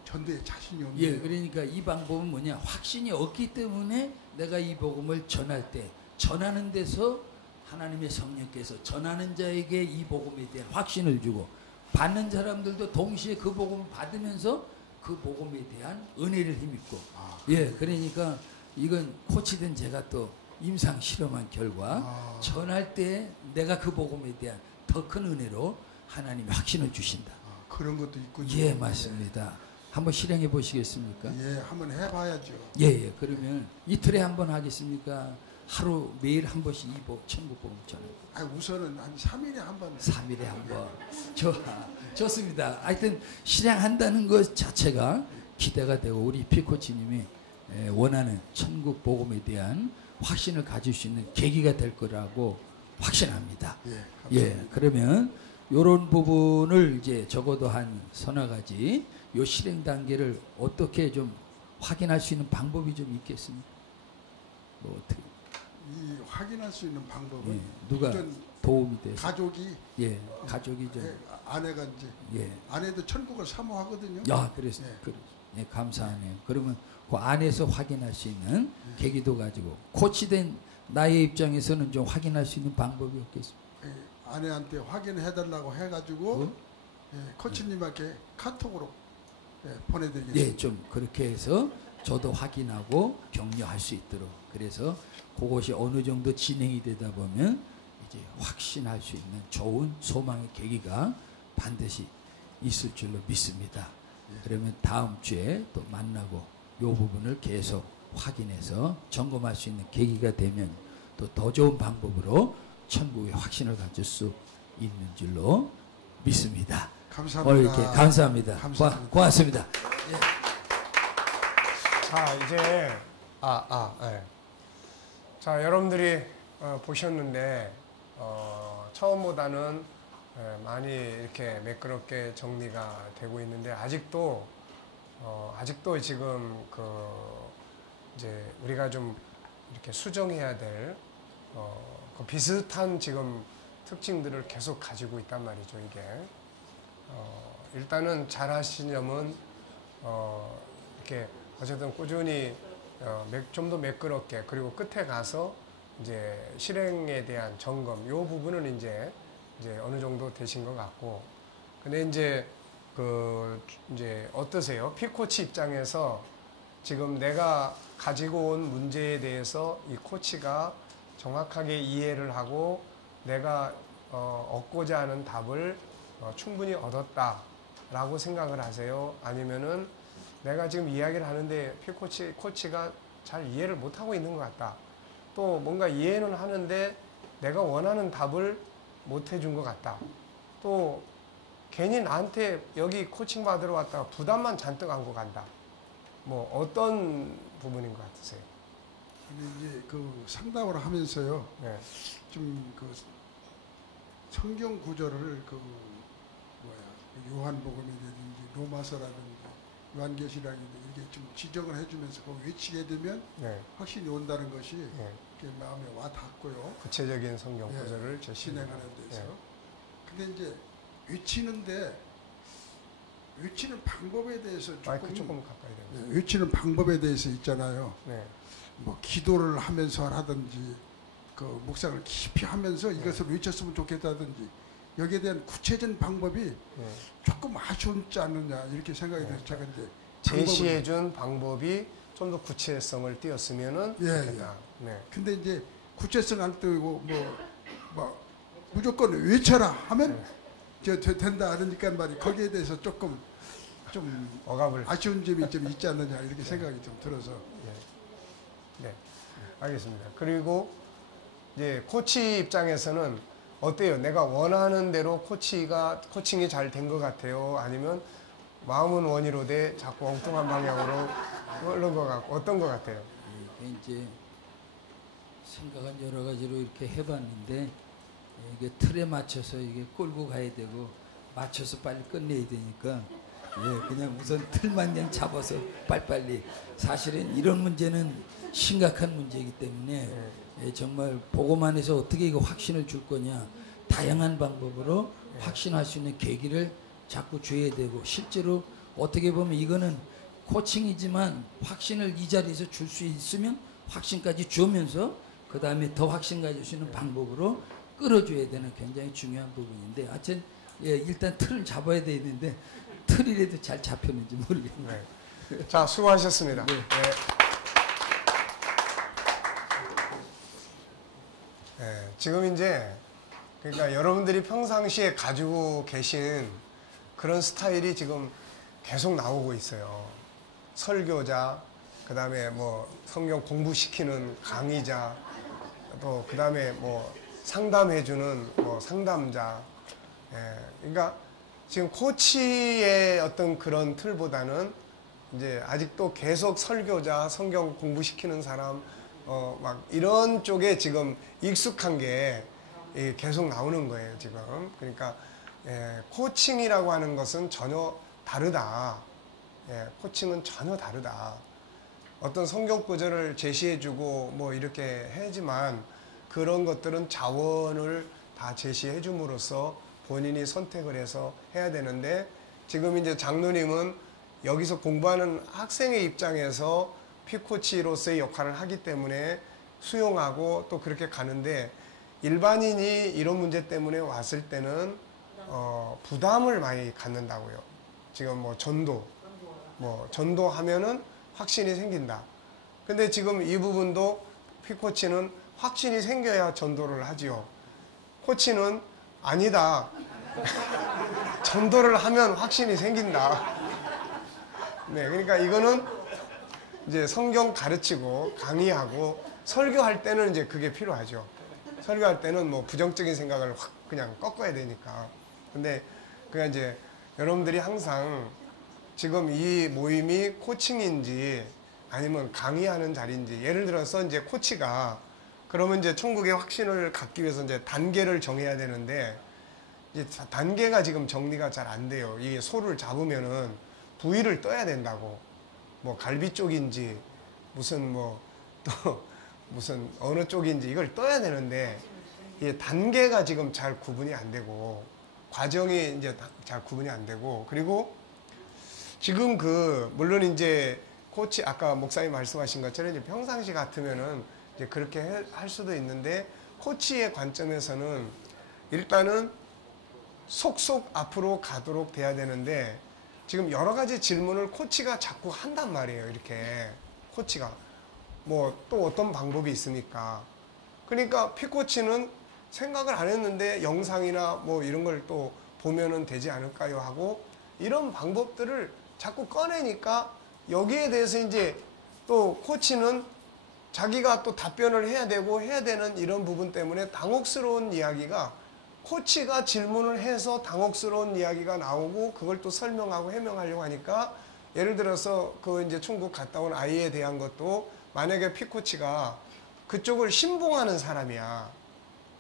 전도에 자신이 없네요. 그러니까 이 방법은 뭐냐? 확신이 없기 때문에 내가 이 복음을 전할 때 전하는 데서 하나님의 성령께서 전하는 자에게 이 복음에 대한 확신을 주고 받는 사람들도 동시에 그 복음을 받으면서 그 복음에 대한 은혜를 힘입고 그러니까 이건 코치된 제가 또 임상 실험한 결과 전할 때 내가 그 복음에 대한 더 큰 은혜로 하나님이 확신을 주신다. 그런 것도 있군요. 예, 맞습니다. 한번 실행해 보시겠습니까? 한번 해봐야죠. 그러면 이틀에 한 번 하겠습니까? 하루 매일 한 번씩 천국 복음 전해. 우선은 한 3일에 한 번. 3일에 한 번. 좋습니다. 하여튼 실행한다는 것 자체가 기대가 되고 우리 피코치님이 원하는 천국 복음에 대한 확신을 가질 수 있는 계기가 될 거라고 확신합니다. 그러면 이런 부분을 이제 적어도 한 서너 가지 요 실행 단계를 어떻게 좀 확인할 수 있는 방법이 좀 있겠습니까? 뭐 어떻게? 이 확인할 수 있는 방법은 누가 도움이 돼서 가족이 가족이 좀 아내가 이제 아내도 천국을 사모하거든요. 그래서 감사하네요. 그러면 그 안에서 확인할 수 있는 계기도 가지고 코치된 나의 입장에서는 좀 확인할 수 있는 방법이 없겠습니까? 아내한테 확인해달라고 해가지고 코치님한테 카톡으로 보내드리겠습니다. 좀 그렇게 해서 저도 확인하고 격려할 수 있도록 그래서 그것이 어느 정도 진행이 되다 보면 이제 확신할 수 있는 좋은 소망의 계기가 반드시 있을 줄로 믿습니다. 그러면 다음 주에 또 만나고 이 부분을 계속 확인해서 점검할 수 있는 계기가 되면 또 더 좋은 방법으로 천국의 확신을 가질 수 있는 줄로 믿습니다. 감사합니다. 오늘 이렇게 감사합니다. 감사합니다. 고맙습니다. 자, 이제 예. 자, 여러분들이 보셨는데 처음보다는 많이 이렇게 매끄럽게 정리가 되고 있는데 아직도 지금 이제 우리가 좀 이렇게 수정해야 될 그 비슷한 지금 특징들을 계속 가지고 있단 말이죠, 이게. 일단은 잘 하시려면 이렇게 어쨌든 꾸준히 좀 더 매끄럽게, 그리고 끝에 가서 이제 실행에 대한 점검, 요 부분은 이제 어느 정도 되신 것 같고. 근데 이제 이제 어떠세요? 피코치 입장에서 지금 내가 가지고 온 문제에 대해서 이 코치가 정확하게 이해를 하고 내가 얻고자 하는 답을 충분히 얻었다라고 생각을 하세요? 아니면은 내가 지금 이야기를 하는데 코치가 잘 이해를 못하고 있는 것 같다. 또 뭔가 이해는 하는데 내가 원하는 답을 못 해준 것 같다. 또 괜히 나한테 여기 코칭 받으러 왔다가 부담만 잔뜩 안고 간다. 뭐 어떤 부분인 것 같으세요? 근데 이제 그 상담을 하면서요, 네. 좀 그 성경 구절을 요한복음이라든지 로마서라든지 요한계시라든지 이렇게 좀 지적을 해주면서 외치게 되면 네. 확신이 온다는 것이 네. 이렇게 마음에 와 닿고요. 구체적인 성경 구절을 진행하는 데서. 네. 근데 이제 외치는 방법에 대해서 마이크 조금 가까이 대고. 외치는 방법에 대해서 있잖아요. 네. 뭐 기도를 하면서 하든지 그 묵상을 깊이 하면서 이것을 외쳤으면 좋겠다든지 여기에 대한 구체적인 방법이 조금 아쉬운지 않느냐 이렇게 생각이 돼서 제가 이제 제시해준 방법이 좀 더 구체성을 띄었으면은 좋겠다. 네. 근데 이제 구체성 안 띄고 뭐 무조건 외쳐라 하면 된다 그러니까 말이 거기에 대해서 조금 좀 억압을. 아쉬운 점이 좀 있지 않느냐 이렇게 생각이 좀 들어서. 네, 알겠습니다. 그리고 이제 코치 입장에서는 어때요? 내가 원하는 대로 코칭이 잘 된 것 같아요? 아니면 마음은 원이로되 자꾸 엉뚱한 방향으로 흐른 것 같고 어떤 것 같아요? 이제 생각은 여러 가지로 이렇게 해봤는데 이게 틀에 맞춰서 이게 끌고 가야 되고 맞춰서 빨리 끝내야 되니까 그냥 우선 틀만 그냥 잡아서 빨리빨리. 사실은 이런 문제는 심각한 문제이기 때문에 정말 보고만 해서 어떻게 이거 확신을 줄 거냐, 다양한 방법으로 확신할 수 있는 계기를 자꾸 줘야 되고, 실제로 어떻게 보면 이거는 코칭이지만 확신을 이 자리에서 줄 수 있으면 확신까지 주면서 그 다음에 더 확신 가질 수 있는 방법으로 끌어줘야 되는 굉장히 중요한 부분인데, 하여튼 일단 틀을 잡아야 되는데 틀이라도 잘 잡혔는지 모르겠네요. 네. 자, 수고하셨습니다. 네. 네, 지금 이제 그러니까 여러분들이 평상시에 가지고 계신 그런 스타일이 지금 계속 나오고 있어요. 설교자, 그 다음에 뭐 성경 공부시키는 강의자, 또 그 다음에 뭐 상담해주는 뭐 상담자. 그러니까 지금 코치의 어떤 그런 틀보다는 이제 아직도 계속 설교자, 성경 공부시키는 사람, 막 이런 쪽에 지금 익숙한 게 계속 나오는 거예요, 지금. 그러니까 코칭이라고 하는 것은 전혀 다르다. 코칭은 전혀 다르다. 어떤 성경 구절을 제시해주고 뭐 이렇게 하지만 그런 것들은 자원을 다 제시해줌으로써 본인이 선택을 해서 해야 되는데, 지금 이제 장로님은 여기서 공부하는 학생의 입장에서 피코치로서의 역할을 하기 때문에 수용하고 또 그렇게 가는데, 일반인이 이런 문제 때문에 왔을 때는 부담을 많이 갖는다고요. 지금 뭐 전도하면은 확신이 생긴다. 근데 지금 이 부분도 피코치는 확신이 생겨야 전도를 하지요. 코치는 아니다. 전도를 하면 확신이 생긴다. 네, 그러니까 이거는 이제 성경 가르치고 강의하고 설교할 때는 이제 그게 필요하죠. 설교할 때는 뭐 부정적인 생각을 확 그냥 꺾어야 되니까. 근데 그냥 이제 여러분들이 항상 지금 이 모임이 코칭인지 아니면 강의하는 자리인지, 예를 들어서 이제 코치가 그러면 이제 천국의 확신을 갖기 위해서 이제 단계를 정해야 되는데, 이제 단계가 지금 정리가 잘 안 돼요. 이게 소를 잡으면은 부위를 떠야 된다고. 뭐 갈비 쪽인지 무슨 뭐 또 무슨 어느 쪽인지 이걸 떠야 되는데, 이게 단계가 지금 잘 구분이 안 되고, 과정이 이제 잘 구분이 안 되고, 그리고 지금 물론 이제 코치, 아까 목사님 말씀하신 것처럼 이제 평상시 같으면은 이제 그렇게 할 수도 있는데, 코치의 관점에서는 일단은 속속 앞으로 가도록 돼야 되는데, 지금 여러 가지 질문을 코치가 자꾸 한단 말이에요. 이렇게 코치가 뭐 또 어떤 방법이 있습니까? 그러니까 피코치는 생각을 안 했는데 영상이나 뭐 이런 걸 또 보면은 되지 않을까요 하고, 이런 방법들을 자꾸 꺼내니까 여기에 대해서 이제 또 코치는 자기가 또 답변을 해야 되고 해야 되는 이런 부분 때문에 당혹스러운 이야기가, 코치가 질문을 해서 당혹스러운 이야기가 나오고 그걸 또 설명하고 해명하려고 하니까, 예를 들어서 그 이제 천국 갔다 온 아이에 대한 것도 만약에 피코치가 그쪽을 신봉하는 사람이야.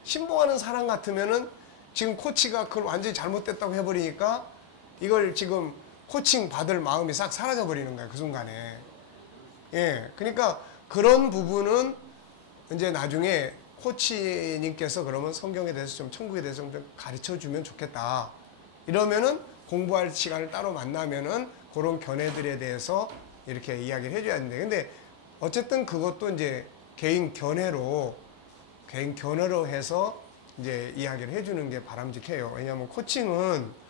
신봉하는 사람 같으면은 지금 코치가 그걸 완전히 잘못됐다고 해버리니까 이걸 지금 코칭 받을 마음이 싹 사라져 버리는 거야, 그 순간에. 예. 그러니까 그런 부분은 이제 나중에 코치님께서 그러면 성경에 대해서 좀, 천국에 대해서 좀 가르쳐 주면 좋겠다. 이러면은 공부할 시간을 따로 만나면은 그런 견해들에 대해서 이렇게 이야기를 해줘야 되는데, 근데 어쨌든 그것도 이제 개인 견해로 해서 이제 이야기를 해주는 게 바람직해요. 왜냐하면 코칭은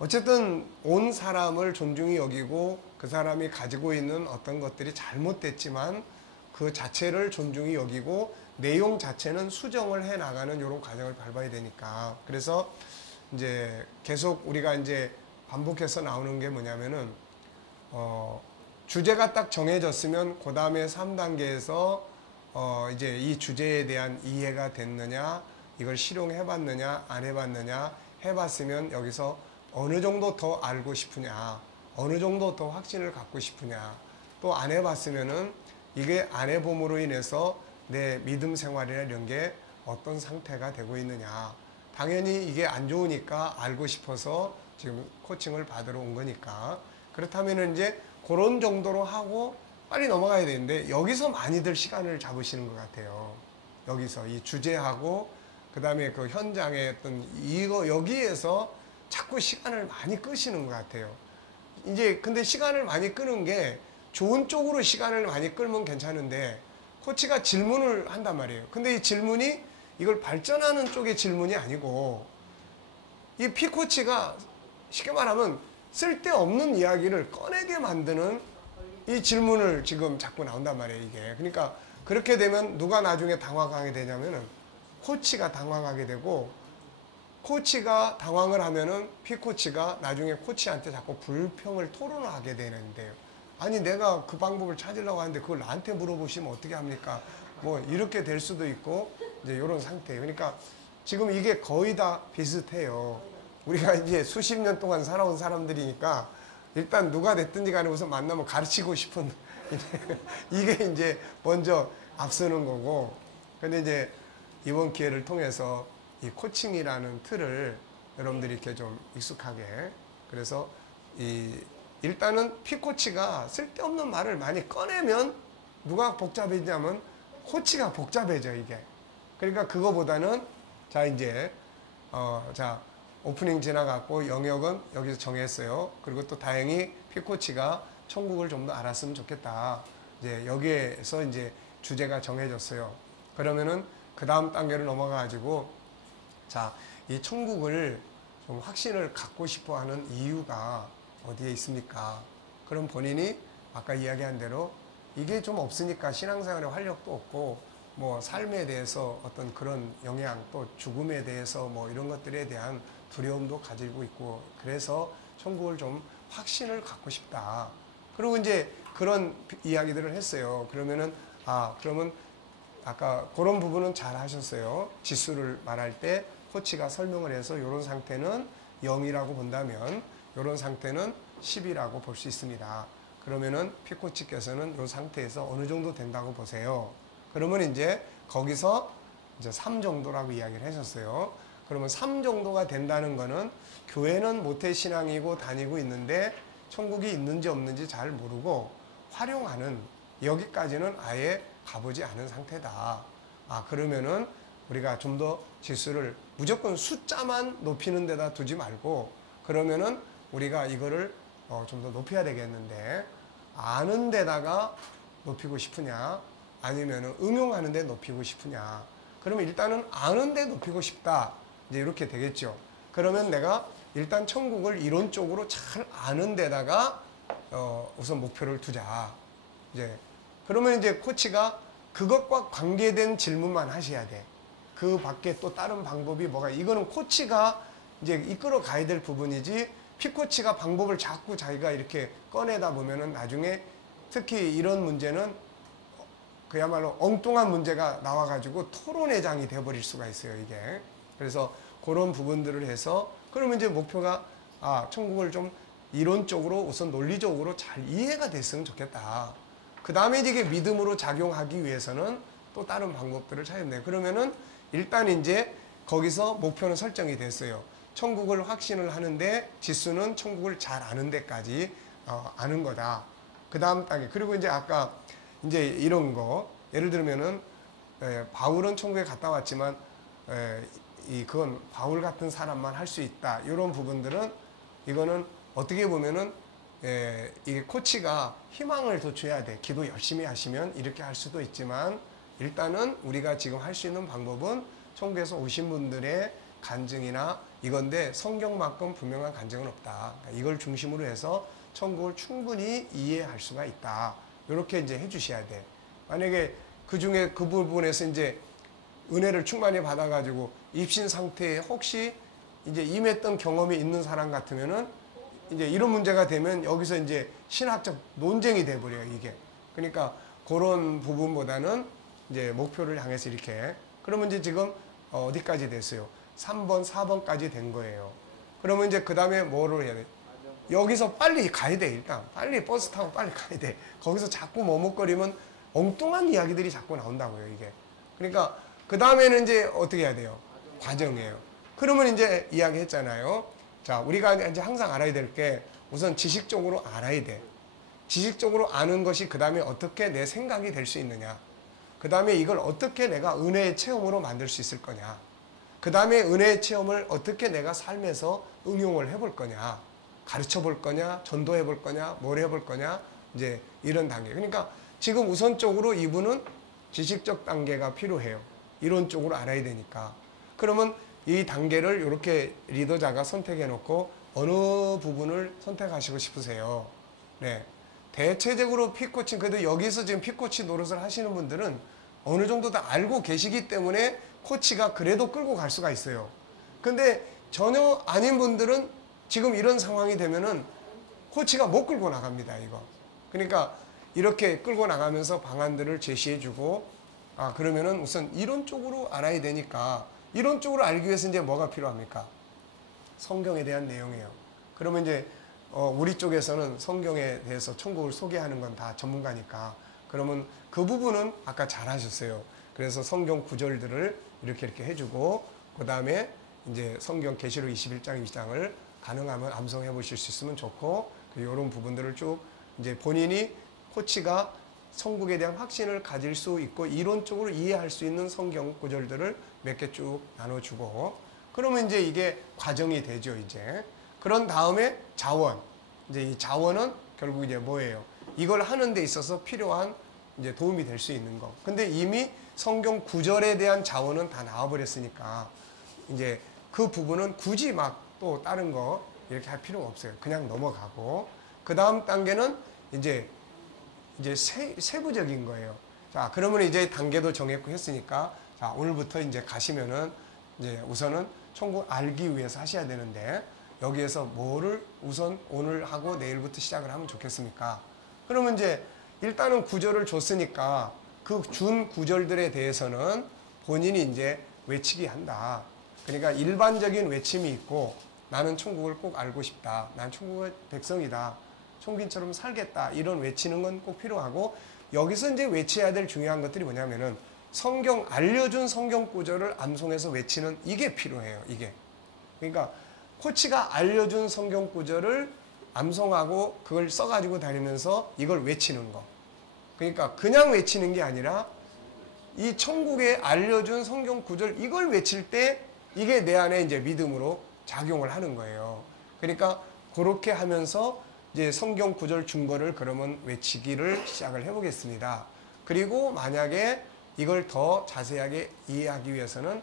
어쨌든 온 사람을 존중히 여기고 그 사람이 가지고 있는 어떤 것들이 잘못됐지만 그 자체를 존중히 여기고 내용 자체는 수정을 해 나가는 이런 과정을 밟아야 되니까. 그래서 이제 계속 우리가 이제 반복해서 나오는 게 뭐냐면은 주제가 딱 정해졌으면 그 다음에 3단계에서 이제 이 주제에 대한 이해가 됐느냐, 이걸 실용해 봤느냐, 안 해봤느냐, 해봤으면 여기서 어느 정도 더 알고 싶으냐, 어느 정도 더 확신을 갖고 싶으냐, 또 안 해봤으면은 이게 안 해봄으로 인해서 내 믿음 생활이나 이런 게 어떤 상태가 되고 있느냐. 당연히 이게 안 좋으니까 알고 싶어서 지금 코칭을 받으러 온 거니까. 그렇다면 이제 그런 정도로 하고 빨리 넘어가야 되는데, 여기서 많이들 시간을 잡으시는 것 같아요. 여기서 이 주제하고 그 다음에 그 현장의 어떤 여기에서 자꾸 시간을 많이 끄시는 것 같아요. 이제 근데 시간을 많이 끄는 게 좋은 쪽으로 시간을 많이 끌면 괜찮은데, 코치가 질문을 한단 말이에요. 근데 이 질문이 이걸 발전하는 쪽의 질문이 아니고, 이 피코치가 쉽게 말하면 쓸데없는 이야기를 꺼내게 만드는 이 질문을 지금 자꾸 나온단 말이에요, 이게. 그러니까 그렇게 되면 누가 나중에 당황하게 되냐면은 코치가 당황하게 되고, 코치가 당황을 하면은 피코치가 나중에 코치한테 자꾸 불평을 토론을 하게 되는데요. 아니, 내가 그 방법을 찾으려고 하는데 그걸 나한테 물어보시면 어떻게 합니까? 뭐 이렇게 될 수도 있고, 이제 이런 상태예요. 그러니까 지금 이게 거의 다 비슷해요. 우리가 이제 수십 년 동안 살아온 사람들이니까 일단 누가 됐든지 간에 우선 만나면 가르치고 싶은 이게 이제 먼저 앞서는 거고. 근데 이제 이번 기회를 통해서 이 코칭이라는 틀을 여러분들이 이렇게 좀 익숙하게, 그래서 일단은 피코치가 쓸데없는 말을 많이 꺼내면 누가 복잡해지냐면 코치가 복잡해져, 이게. 그러니까 그거보다는 자, 이제 자, 오프닝 지나갔고 영역은 여기서 정했어요. 그리고 또 다행히 피코치가 천국을 좀 더 알았으면 좋겠다. 이제 여기에서 이제 주제가 정해졌어요. 그러면은 그 다음 단계로 넘어가가지고, 자, 이 천국을 좀 확신을 갖고 싶어 하는 이유가 어디에 있습니까? 그럼 본인이 아까 이야기한 대로 이게 좀 없으니까 신앙생활에 활력도 없고, 뭐 삶에 대해서 어떤 그런 영향, 또 죽음에 대해서 뭐 이런 것들에 대한 두려움도 가지고 있고, 그래서 천국을 좀 확신을 갖고 싶다. 그리고 이제 그런 이야기들을 했어요. 그러면은 그러면 아까 그런 부분은 잘 하셨어요. 지수를 말할 때 코치가 설명을 해서 이런 상태는 0이라고 본다면 이런 상태는 10이라고 볼 수 있습니다. 그러면은 피코치께서는 이 상태에서 어느 정도 된다고 보세요. 그러면 이제 거기서 이제 3 정도라고 이야기를 하셨어요. 그러면 3 정도가 된다는 거는 교회는 모태신앙이고 다니고 있는데 천국이 있는지 없는지 잘 모르고 활용하는, 여기까지는 아예 가보지 않은 상태다. 그러면은 우리가 좀 더 지수를 무조건 숫자만 높이는 데다 두지 말고, 그러면은 우리가 이거를 좀 더 높여야 되겠는데, 아는 데다가 높이고 싶으냐, 아니면은 응용하는 데 높이고 싶으냐. 그러면 일단은 아는 데 높이고 싶다. 이제 이렇게 되겠죠. 그러면 내가 일단 천국을 이론적으로 잘 아는 데다가 우선 목표를 두자. 이제 그러면 이제 코치가 그것과 관계된 질문만 하셔야 돼. 그 밖에 또 다른 방법이 뭐가, 이거는 코치가 이제 이끌어 가야 될 부분이지, 피코치가 방법을 자꾸 자기가 이렇게 꺼내다 보면은 나중에 특히 이런 문제는 그야말로 엉뚱한 문제가 나와가지고 토론회장이 돼버릴 수가 있어요, 이게. 그래서 그런 부분들을 해서, 그러면 이제 목표가, 천국을 좀 이론적으로 우선 논리적으로 잘 이해가 됐으면 좋겠다. 그 다음에 이게 믿음으로 작용하기 위해서는 또 다른 방법들을 찾아야 돼요. 그러면은 일단 이제 거기서 목표는 설정이 됐어요. 천국을 확신을 하는데 지수는 천국을 잘 아는 데까지 아는 거다. 그 다음 단계. 그리고 이제 아까 이제 이런 거, 예를 들면은 바울은 천국에 갔다 왔지만 그건 바울 같은 사람만 할 수 있다. 이런 부분들은, 이거는 어떻게 보면은 이게 코치가 희망을 돋줘야 돼. 기도 열심히 하시면 이렇게 할 수도 있지만, 일단은 우리가 지금 할 수 있는 방법은 천국에서 오신 분들의 간증이나 이건데 성경만큼 분명한 간증은 없다. 그러니까 이걸 중심으로 해서 천국을 충분히 이해할 수가 있다. 이렇게 이제 해주셔야 돼. 만약에 그 중에 그 부분에서 이제 은혜를 충만히 받아가지고 입신 상태에 혹시 이제 임했던 경험이 있는 사람 같으면은 이제 이런 문제가 되면 여기서 이제 신학적 논쟁이 돼버려요, 이게. 그러니까 그런 부분보다는 이제 목표를 향해서 이렇게. 그러면 이제 지금 어디까지 됐어요? 3번, 4번까지 된 거예요. 그러면 이제 그 다음에 뭐를 해야 돼? 여기서 빨리 가야 돼, 일단. 빨리 버스 타고 빨리 가야 돼. 거기서 자꾸 머뭇거리면 엉뚱한 이야기들이 자꾸 나온다고요, 이게. 그러니까 그 다음에는 이제 어떻게 해야 돼요? 과정이에요. 그러면 이제 이야기했잖아요. 자, 우리가 이제 항상 알아야 될 게 우선 지식적으로 알아야 돼. 지식적으로 아는 것이 그 다음에 어떻게 내 생각이 될 수 있느냐. 그 다음에 이걸 어떻게 내가 은혜의 체험으로 만들 수 있을 거냐. 그 다음에 은혜의 체험을 어떻게 내가 삶에서 응용을 해볼 거냐. 가르쳐 볼 거냐, 전도해 볼 거냐, 뭘 해볼 거냐. 이제 이런 단계. 그러니까 지금 우선적으로 이분은 지식적 단계가 필요해요. 이론적으로 알아야 되니까. 그러면 이 단계를 이렇게 리더자가 선택해 놓고 어느 부분을 선택하시고 싶으세요? 네. 대체적으로 피코치, 그래도 여기서 지금 피코치 노릇을 하시는 분들은 어느 정도 다 알고 계시기 때문에 코치가 그래도 끌고 갈 수가 있어요. 근데 전혀 아닌 분들은 지금 이런 상황이 되면은 코치가 못 끌고 나갑니다, 이거. 그러니까 이렇게 끌고 나가면서 방안들을 제시해주고, 그러면은 우선 이론적으로 알아야 되니까, 이론적으로 알기 위해서 이제 뭐가 필요합니까? 성경에 대한 내용이에요. 그러면 이제 우리 쪽에서는 성경에 대해서 천국을 소개하는 건 다 전문가니까, 그러면 그 부분은 아까 잘 하셨어요. 그래서 성경 구절들을 이렇게 해주고, 그 다음에 이제 성경 계시록 21장 22장을 가능하면 암송해 보실 수 있으면 좋고, 이런 부분들을 쭉 이제 본인이 코치가 천국에 대한 확신을 가질 수 있고 이론적으로 이해할 수 있는 성경 구절들을 몇 개 쭉 나눠주고, 그러면 이제 이게 과정이 되죠, 이제. 그런 다음에 자원. 이제 이 자원은 결국 이제 뭐예요? 이걸 하는 데 있어서 필요한 이제 도움이 될 수 있는 거. 근데 이미 성경 구절에 대한 자원은 다 나와버렸으니까 이제 그 부분은 굳이 막 또 다른 거 이렇게 할 필요가 없어요. 그냥 넘어가고. 그 다음 단계는 이제 세부적인 거예요. 자, 그러면 이제 단계도 정했고 했으니까, 자, 오늘부터 이제 가시면은 이제 우선은 천국 알기 위해서 하셔야 되는데, 여기에서 뭐를 우선 오늘 하고 내일부터 시작을 하면 좋겠습니까? 그러면 이제 일단은 구절을 줬으니까 그 준 구절들에 대해서는 본인이 이제 외치기 한다. 그러니까 일반적인 외침이 있고 나는 천국을 꼭 알고 싶다. 난 천국의 백성이다. 천국인처럼 살겠다. 이런 외치는 건 꼭 필요하고 여기서 이제 외쳐야 될 중요한 것들이 뭐냐면은 성경 알려준 성경 구절을 암송해서 외치는 이게 필요해요. 이게. 그러니까 코치가 알려준 성경 구절을 암송하고 그걸 써가지고 다니면서 이걸 외치는 거. 그러니까 그냥 외치는 게 아니라 이 천국에 알려준 성경 구절 이걸 외칠 때 이게 내 안에 이제 믿음으로 작용을 하는 거예요. 그러니까 그렇게 하면서 이제 성경 구절 중거를 그러면 외치기를 시작을 해보겠습니다. 그리고 만약에 이걸 더 자세하게 이해하기 위해서는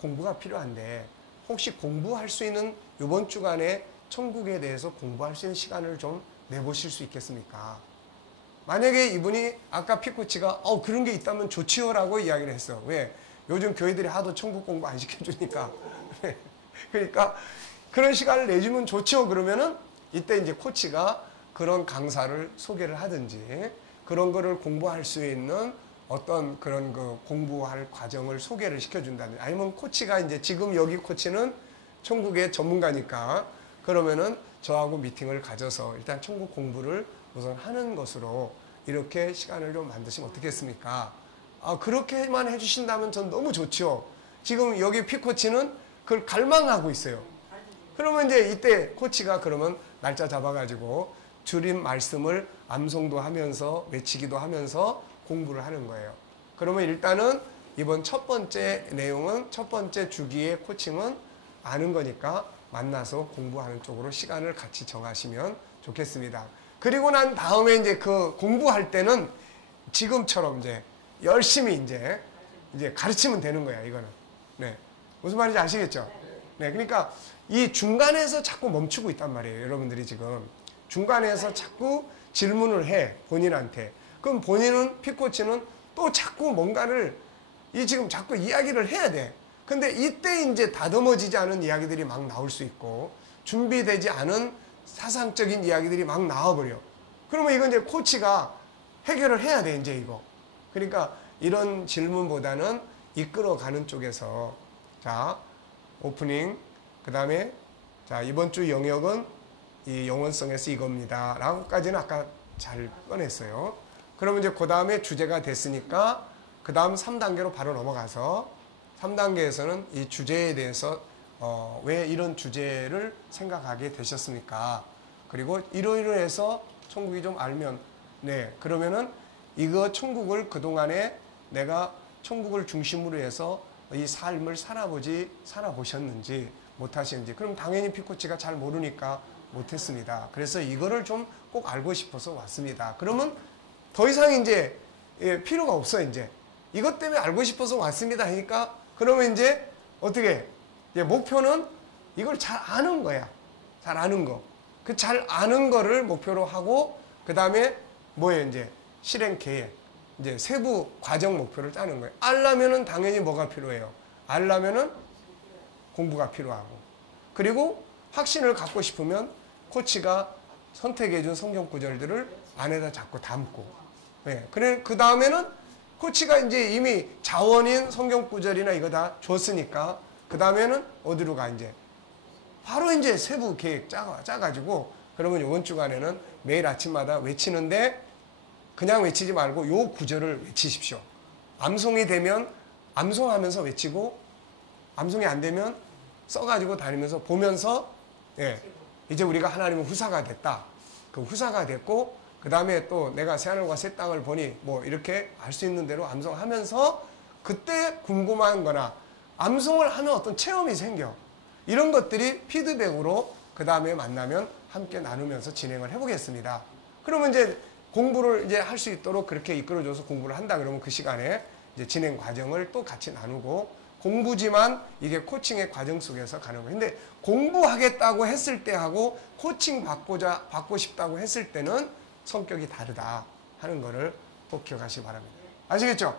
공부가 필요한데 혹시 공부할 수 있는 이번 주간에 천국에 대해서 공부할 수 있는 시간을 좀 내보실 수 있겠습니까? 만약에 이분이 아까 피코치가 그런 게 있다면 좋지요 라고 이야기를 했어. 왜? 요즘 교회들이 하도 천국 공부 안 시켜주니까. 그러니까 그런 시간을 내주면 좋지요 그러면은 이때 이제 코치가 그런 강사를 소개를 하든지 그런 거를 공부할 수 있는 어떤 그런 그 공부할 과정을 소개를 시켜준다든지 아니면 코치가 이제 지금 여기 코치는 천국의 전문가니까 그러면은 저하고 미팅을 가져서 일단 천국 공부를 우선 하는 것으로 이렇게 시간을 좀 만드시면 어떻겠습니까? 그렇게만 해주신다면 전 너무 좋죠. 지금 여기 피코치는 그걸 갈망하고 있어요. 그러면 이제 이때 코치가 그러면 날짜 잡아가지고 주린 말씀을 암송도 하면서 외치기도 하면서 공부를 하는 거예요. 그러면 일단은 이번 첫 번째 내용은 첫 번째 주기의 코칭은 아는 거니까 만나서 공부하는 쪽으로 시간을 같이 정하시면 좋겠습니다. 그리고 난 다음에 이제 그 공부할 때는 지금처럼 이제 열심히 이제 가르치면 되는 거야, 이거는. 네. 무슨 말인지 아시겠죠? 네. 그러니까 이 중간에서 자꾸 멈추고 있단 말이에요. 여러분들이 지금. 중간에서 자꾸 질문을 해, 본인한테. 그럼 본인은, 피코치는 또 자꾸 뭔가를 지금 자꾸 이야기를 해야 돼. 근데 이때 이제 다듬어지지 않은 이야기들이 막 나올 수 있고, 준비되지 않은 사상적인 이야기들이 막 나와버려. 그러면 이건 이제 코치가 해결을 해야 돼, 이제 이거. 그러니까 이런 질문보다는 이끌어가는 쪽에서, 자, 오프닝, 그 다음에, 자, 이번 주 영역은 이 영원성에서 이겁니다. 라고까지는 아까 잘 꺼냈어요. 그러면 이제 그 다음에 주제가 됐으니까, 그 다음 3단계로 바로 넘어가서, 3단계에서는 이 주제에 대해서 왜 이런 주제를 생각하게 되셨습니까? 그리고 이러이러해서 천국이 좀 알면 네 그러면은 이거 천국을 그동안에 내가 천국을 중심으로 해서 이 삶을 살아보셨는지 못하시는지 그럼 당연히 피코치가 잘 모르니까 못했습니다. 그래서 이거를 좀 꼭 알고 싶어서 왔습니다. 그러면 더 이상 이제 필요가 없어. 이제 이것 때문에 알고 싶어서 왔습니다 하니까 그러면 이제 어떻게 목표는 이걸 잘 아는 거야. 잘 아는 거. 그 잘 아는 거를 목표로 하고 그 다음에 뭐예요? 이제 실행 계획. 이제 세부 과정 목표를 짜는 거예요. 알려면은 당연히 뭐가 필요해요? 알려면은 공부가 필요하고. 그리고 확신을 갖고 싶으면 코치가 선택해준 성경 구절들을 안에다 자꾸 담고. 네. 그래 그 다음에는 코치가 이제 이미 자원인 성경 구절이나 이거 다 줬으니까 그 다음에는 어디로 가 이제 바로 이제 세부 계획 짜가지고 그러면 이번 주간에는 매일 아침마다 외치는데 그냥 외치지 말고 요 구절을 외치십시오. 암송이 되면 암송하면서 외치고 암송이 안 되면 써가지고 다니면서 보면서 예, 이제 우리가 하나님의 후사가 됐다. 그 후사가 됐고 그 다음에 또 내가 새하늘과 새 땅을 보니 뭐 이렇게 알 수 있는 대로 암송하면서 그때 궁금한 거나 암송을 하는 어떤 체험이 생겨. 이런 것들이 피드백으로 그 다음에 만나면 함께 나누면서 진행을 해보겠습니다. 그러면 이제 공부를 이제 할 수 있도록 그렇게 이끌어줘서 공부를 한다 그러면 그 시간에 이제 진행 과정을 또 같이 나누고 공부지만 이게 코칭의 과정 속에서 가는 거예요. 근데 공부하겠다고 했을 때하고 코칭 받고 싶다고 했을 때는 성격이 다르다 하는 거를 꼭 기억하시기 바랍니다. 아시겠죠?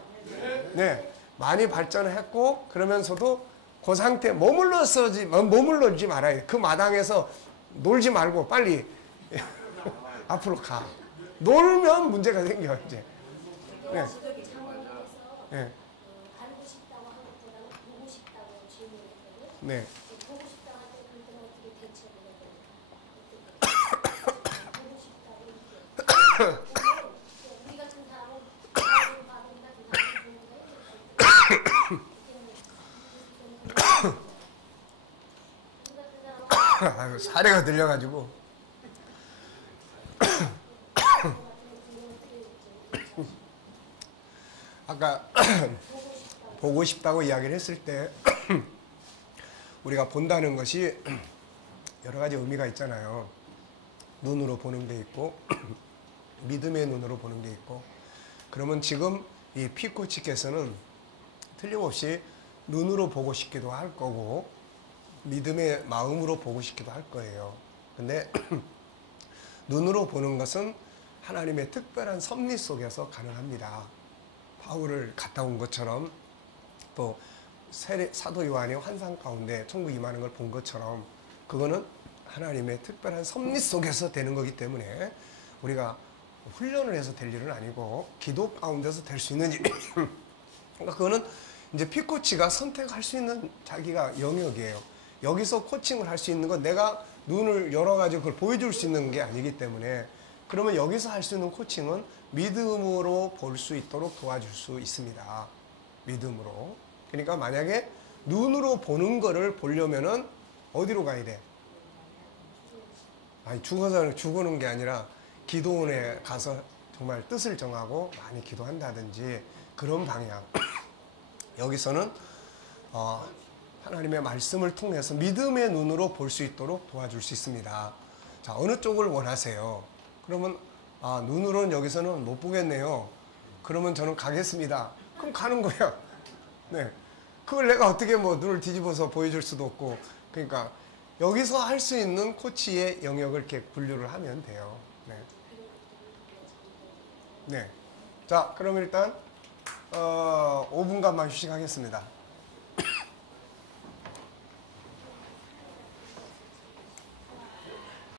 네. 많이 발전했고 그러면서도 그 상태에 머물러지 말아야 돼. 그 마당에서 놀지 말고 빨리 앞으로 가. 놀면 문제가 생겨 이제. 네. 예. 알고 싶다고 한 것보다는 보고 싶다고 질문했거든요. 네. 보고 싶다고 할 때 그때는 어떻게 대처를 해야 됩니까? 보고 싶다고 이렇게 보면 우리 같은 사람은 마음을 받은 우리 같은 사람은 보는 거예요. 우리 같은 사람은 아유, 사례가 들려가지고. 아까 보고 싶다고 이야기를 했을 때 우리가 본다는 것이 여러 가지 의미가 있잖아요. 눈으로 보는 게 있고 믿음의 눈으로 보는 게 있고, 그러면 지금 이 피코치께서는 틀림없이 눈으로 보고 싶기도 할 거고 믿음의 마음으로 보고 싶기도 할 거예요. 근데 눈으로 보는 것은 하나님의 특별한 섭리 속에서 가능합니다. 바울을 갔다 온 것처럼, 또 사도 요한의 환상 가운데 천국 임하는 걸 본 것처럼, 그거는 하나님의 특별한 섭리 속에서 되는 거기 때문에 우리가 훈련을 해서 될 일은 아니고 기도 가운데서 될 수 있는 일. 그러니까 그거는 이제 피코치가 선택할 수 있는 자기가 영역이에요. 여기서 코칭을 할 수 있는 건 내가 눈을 열어가지고 그걸 보여줄 수 있는 게 아니기 때문에, 그러면 여기서 할 수 있는 코칭은 믿음으로 볼 수 있도록 도와줄 수 있습니다. 믿음으로. 그러니까 만약에 눈으로 보는 거를 보려면은 어디로 가야 돼? 아니, 죽어서 죽는 게 아니라 기도원에 가서 정말 뜻을 정하고 많이 기도한다든지 그런 방향. 여기서는 하나님의 말씀을 통해서 믿음의 눈으로 볼 수 있도록 도와줄 수 있습니다. 자, 어느 쪽을 원하세요? 그러면 눈으로는 여기서는 못 보겠네요. 그러면 저는 가겠습니다. 그럼 가는 거야. 네, 그걸 내가 어떻게 뭐 눈을 뒤집어서 보여줄 수도 없고. 그러니까 여기서 할 수 있는 코치의 영역을 이렇게 분류를 하면 돼요. 네. 네. 자, 그럼 일단 5분간만 휴식하겠습니다.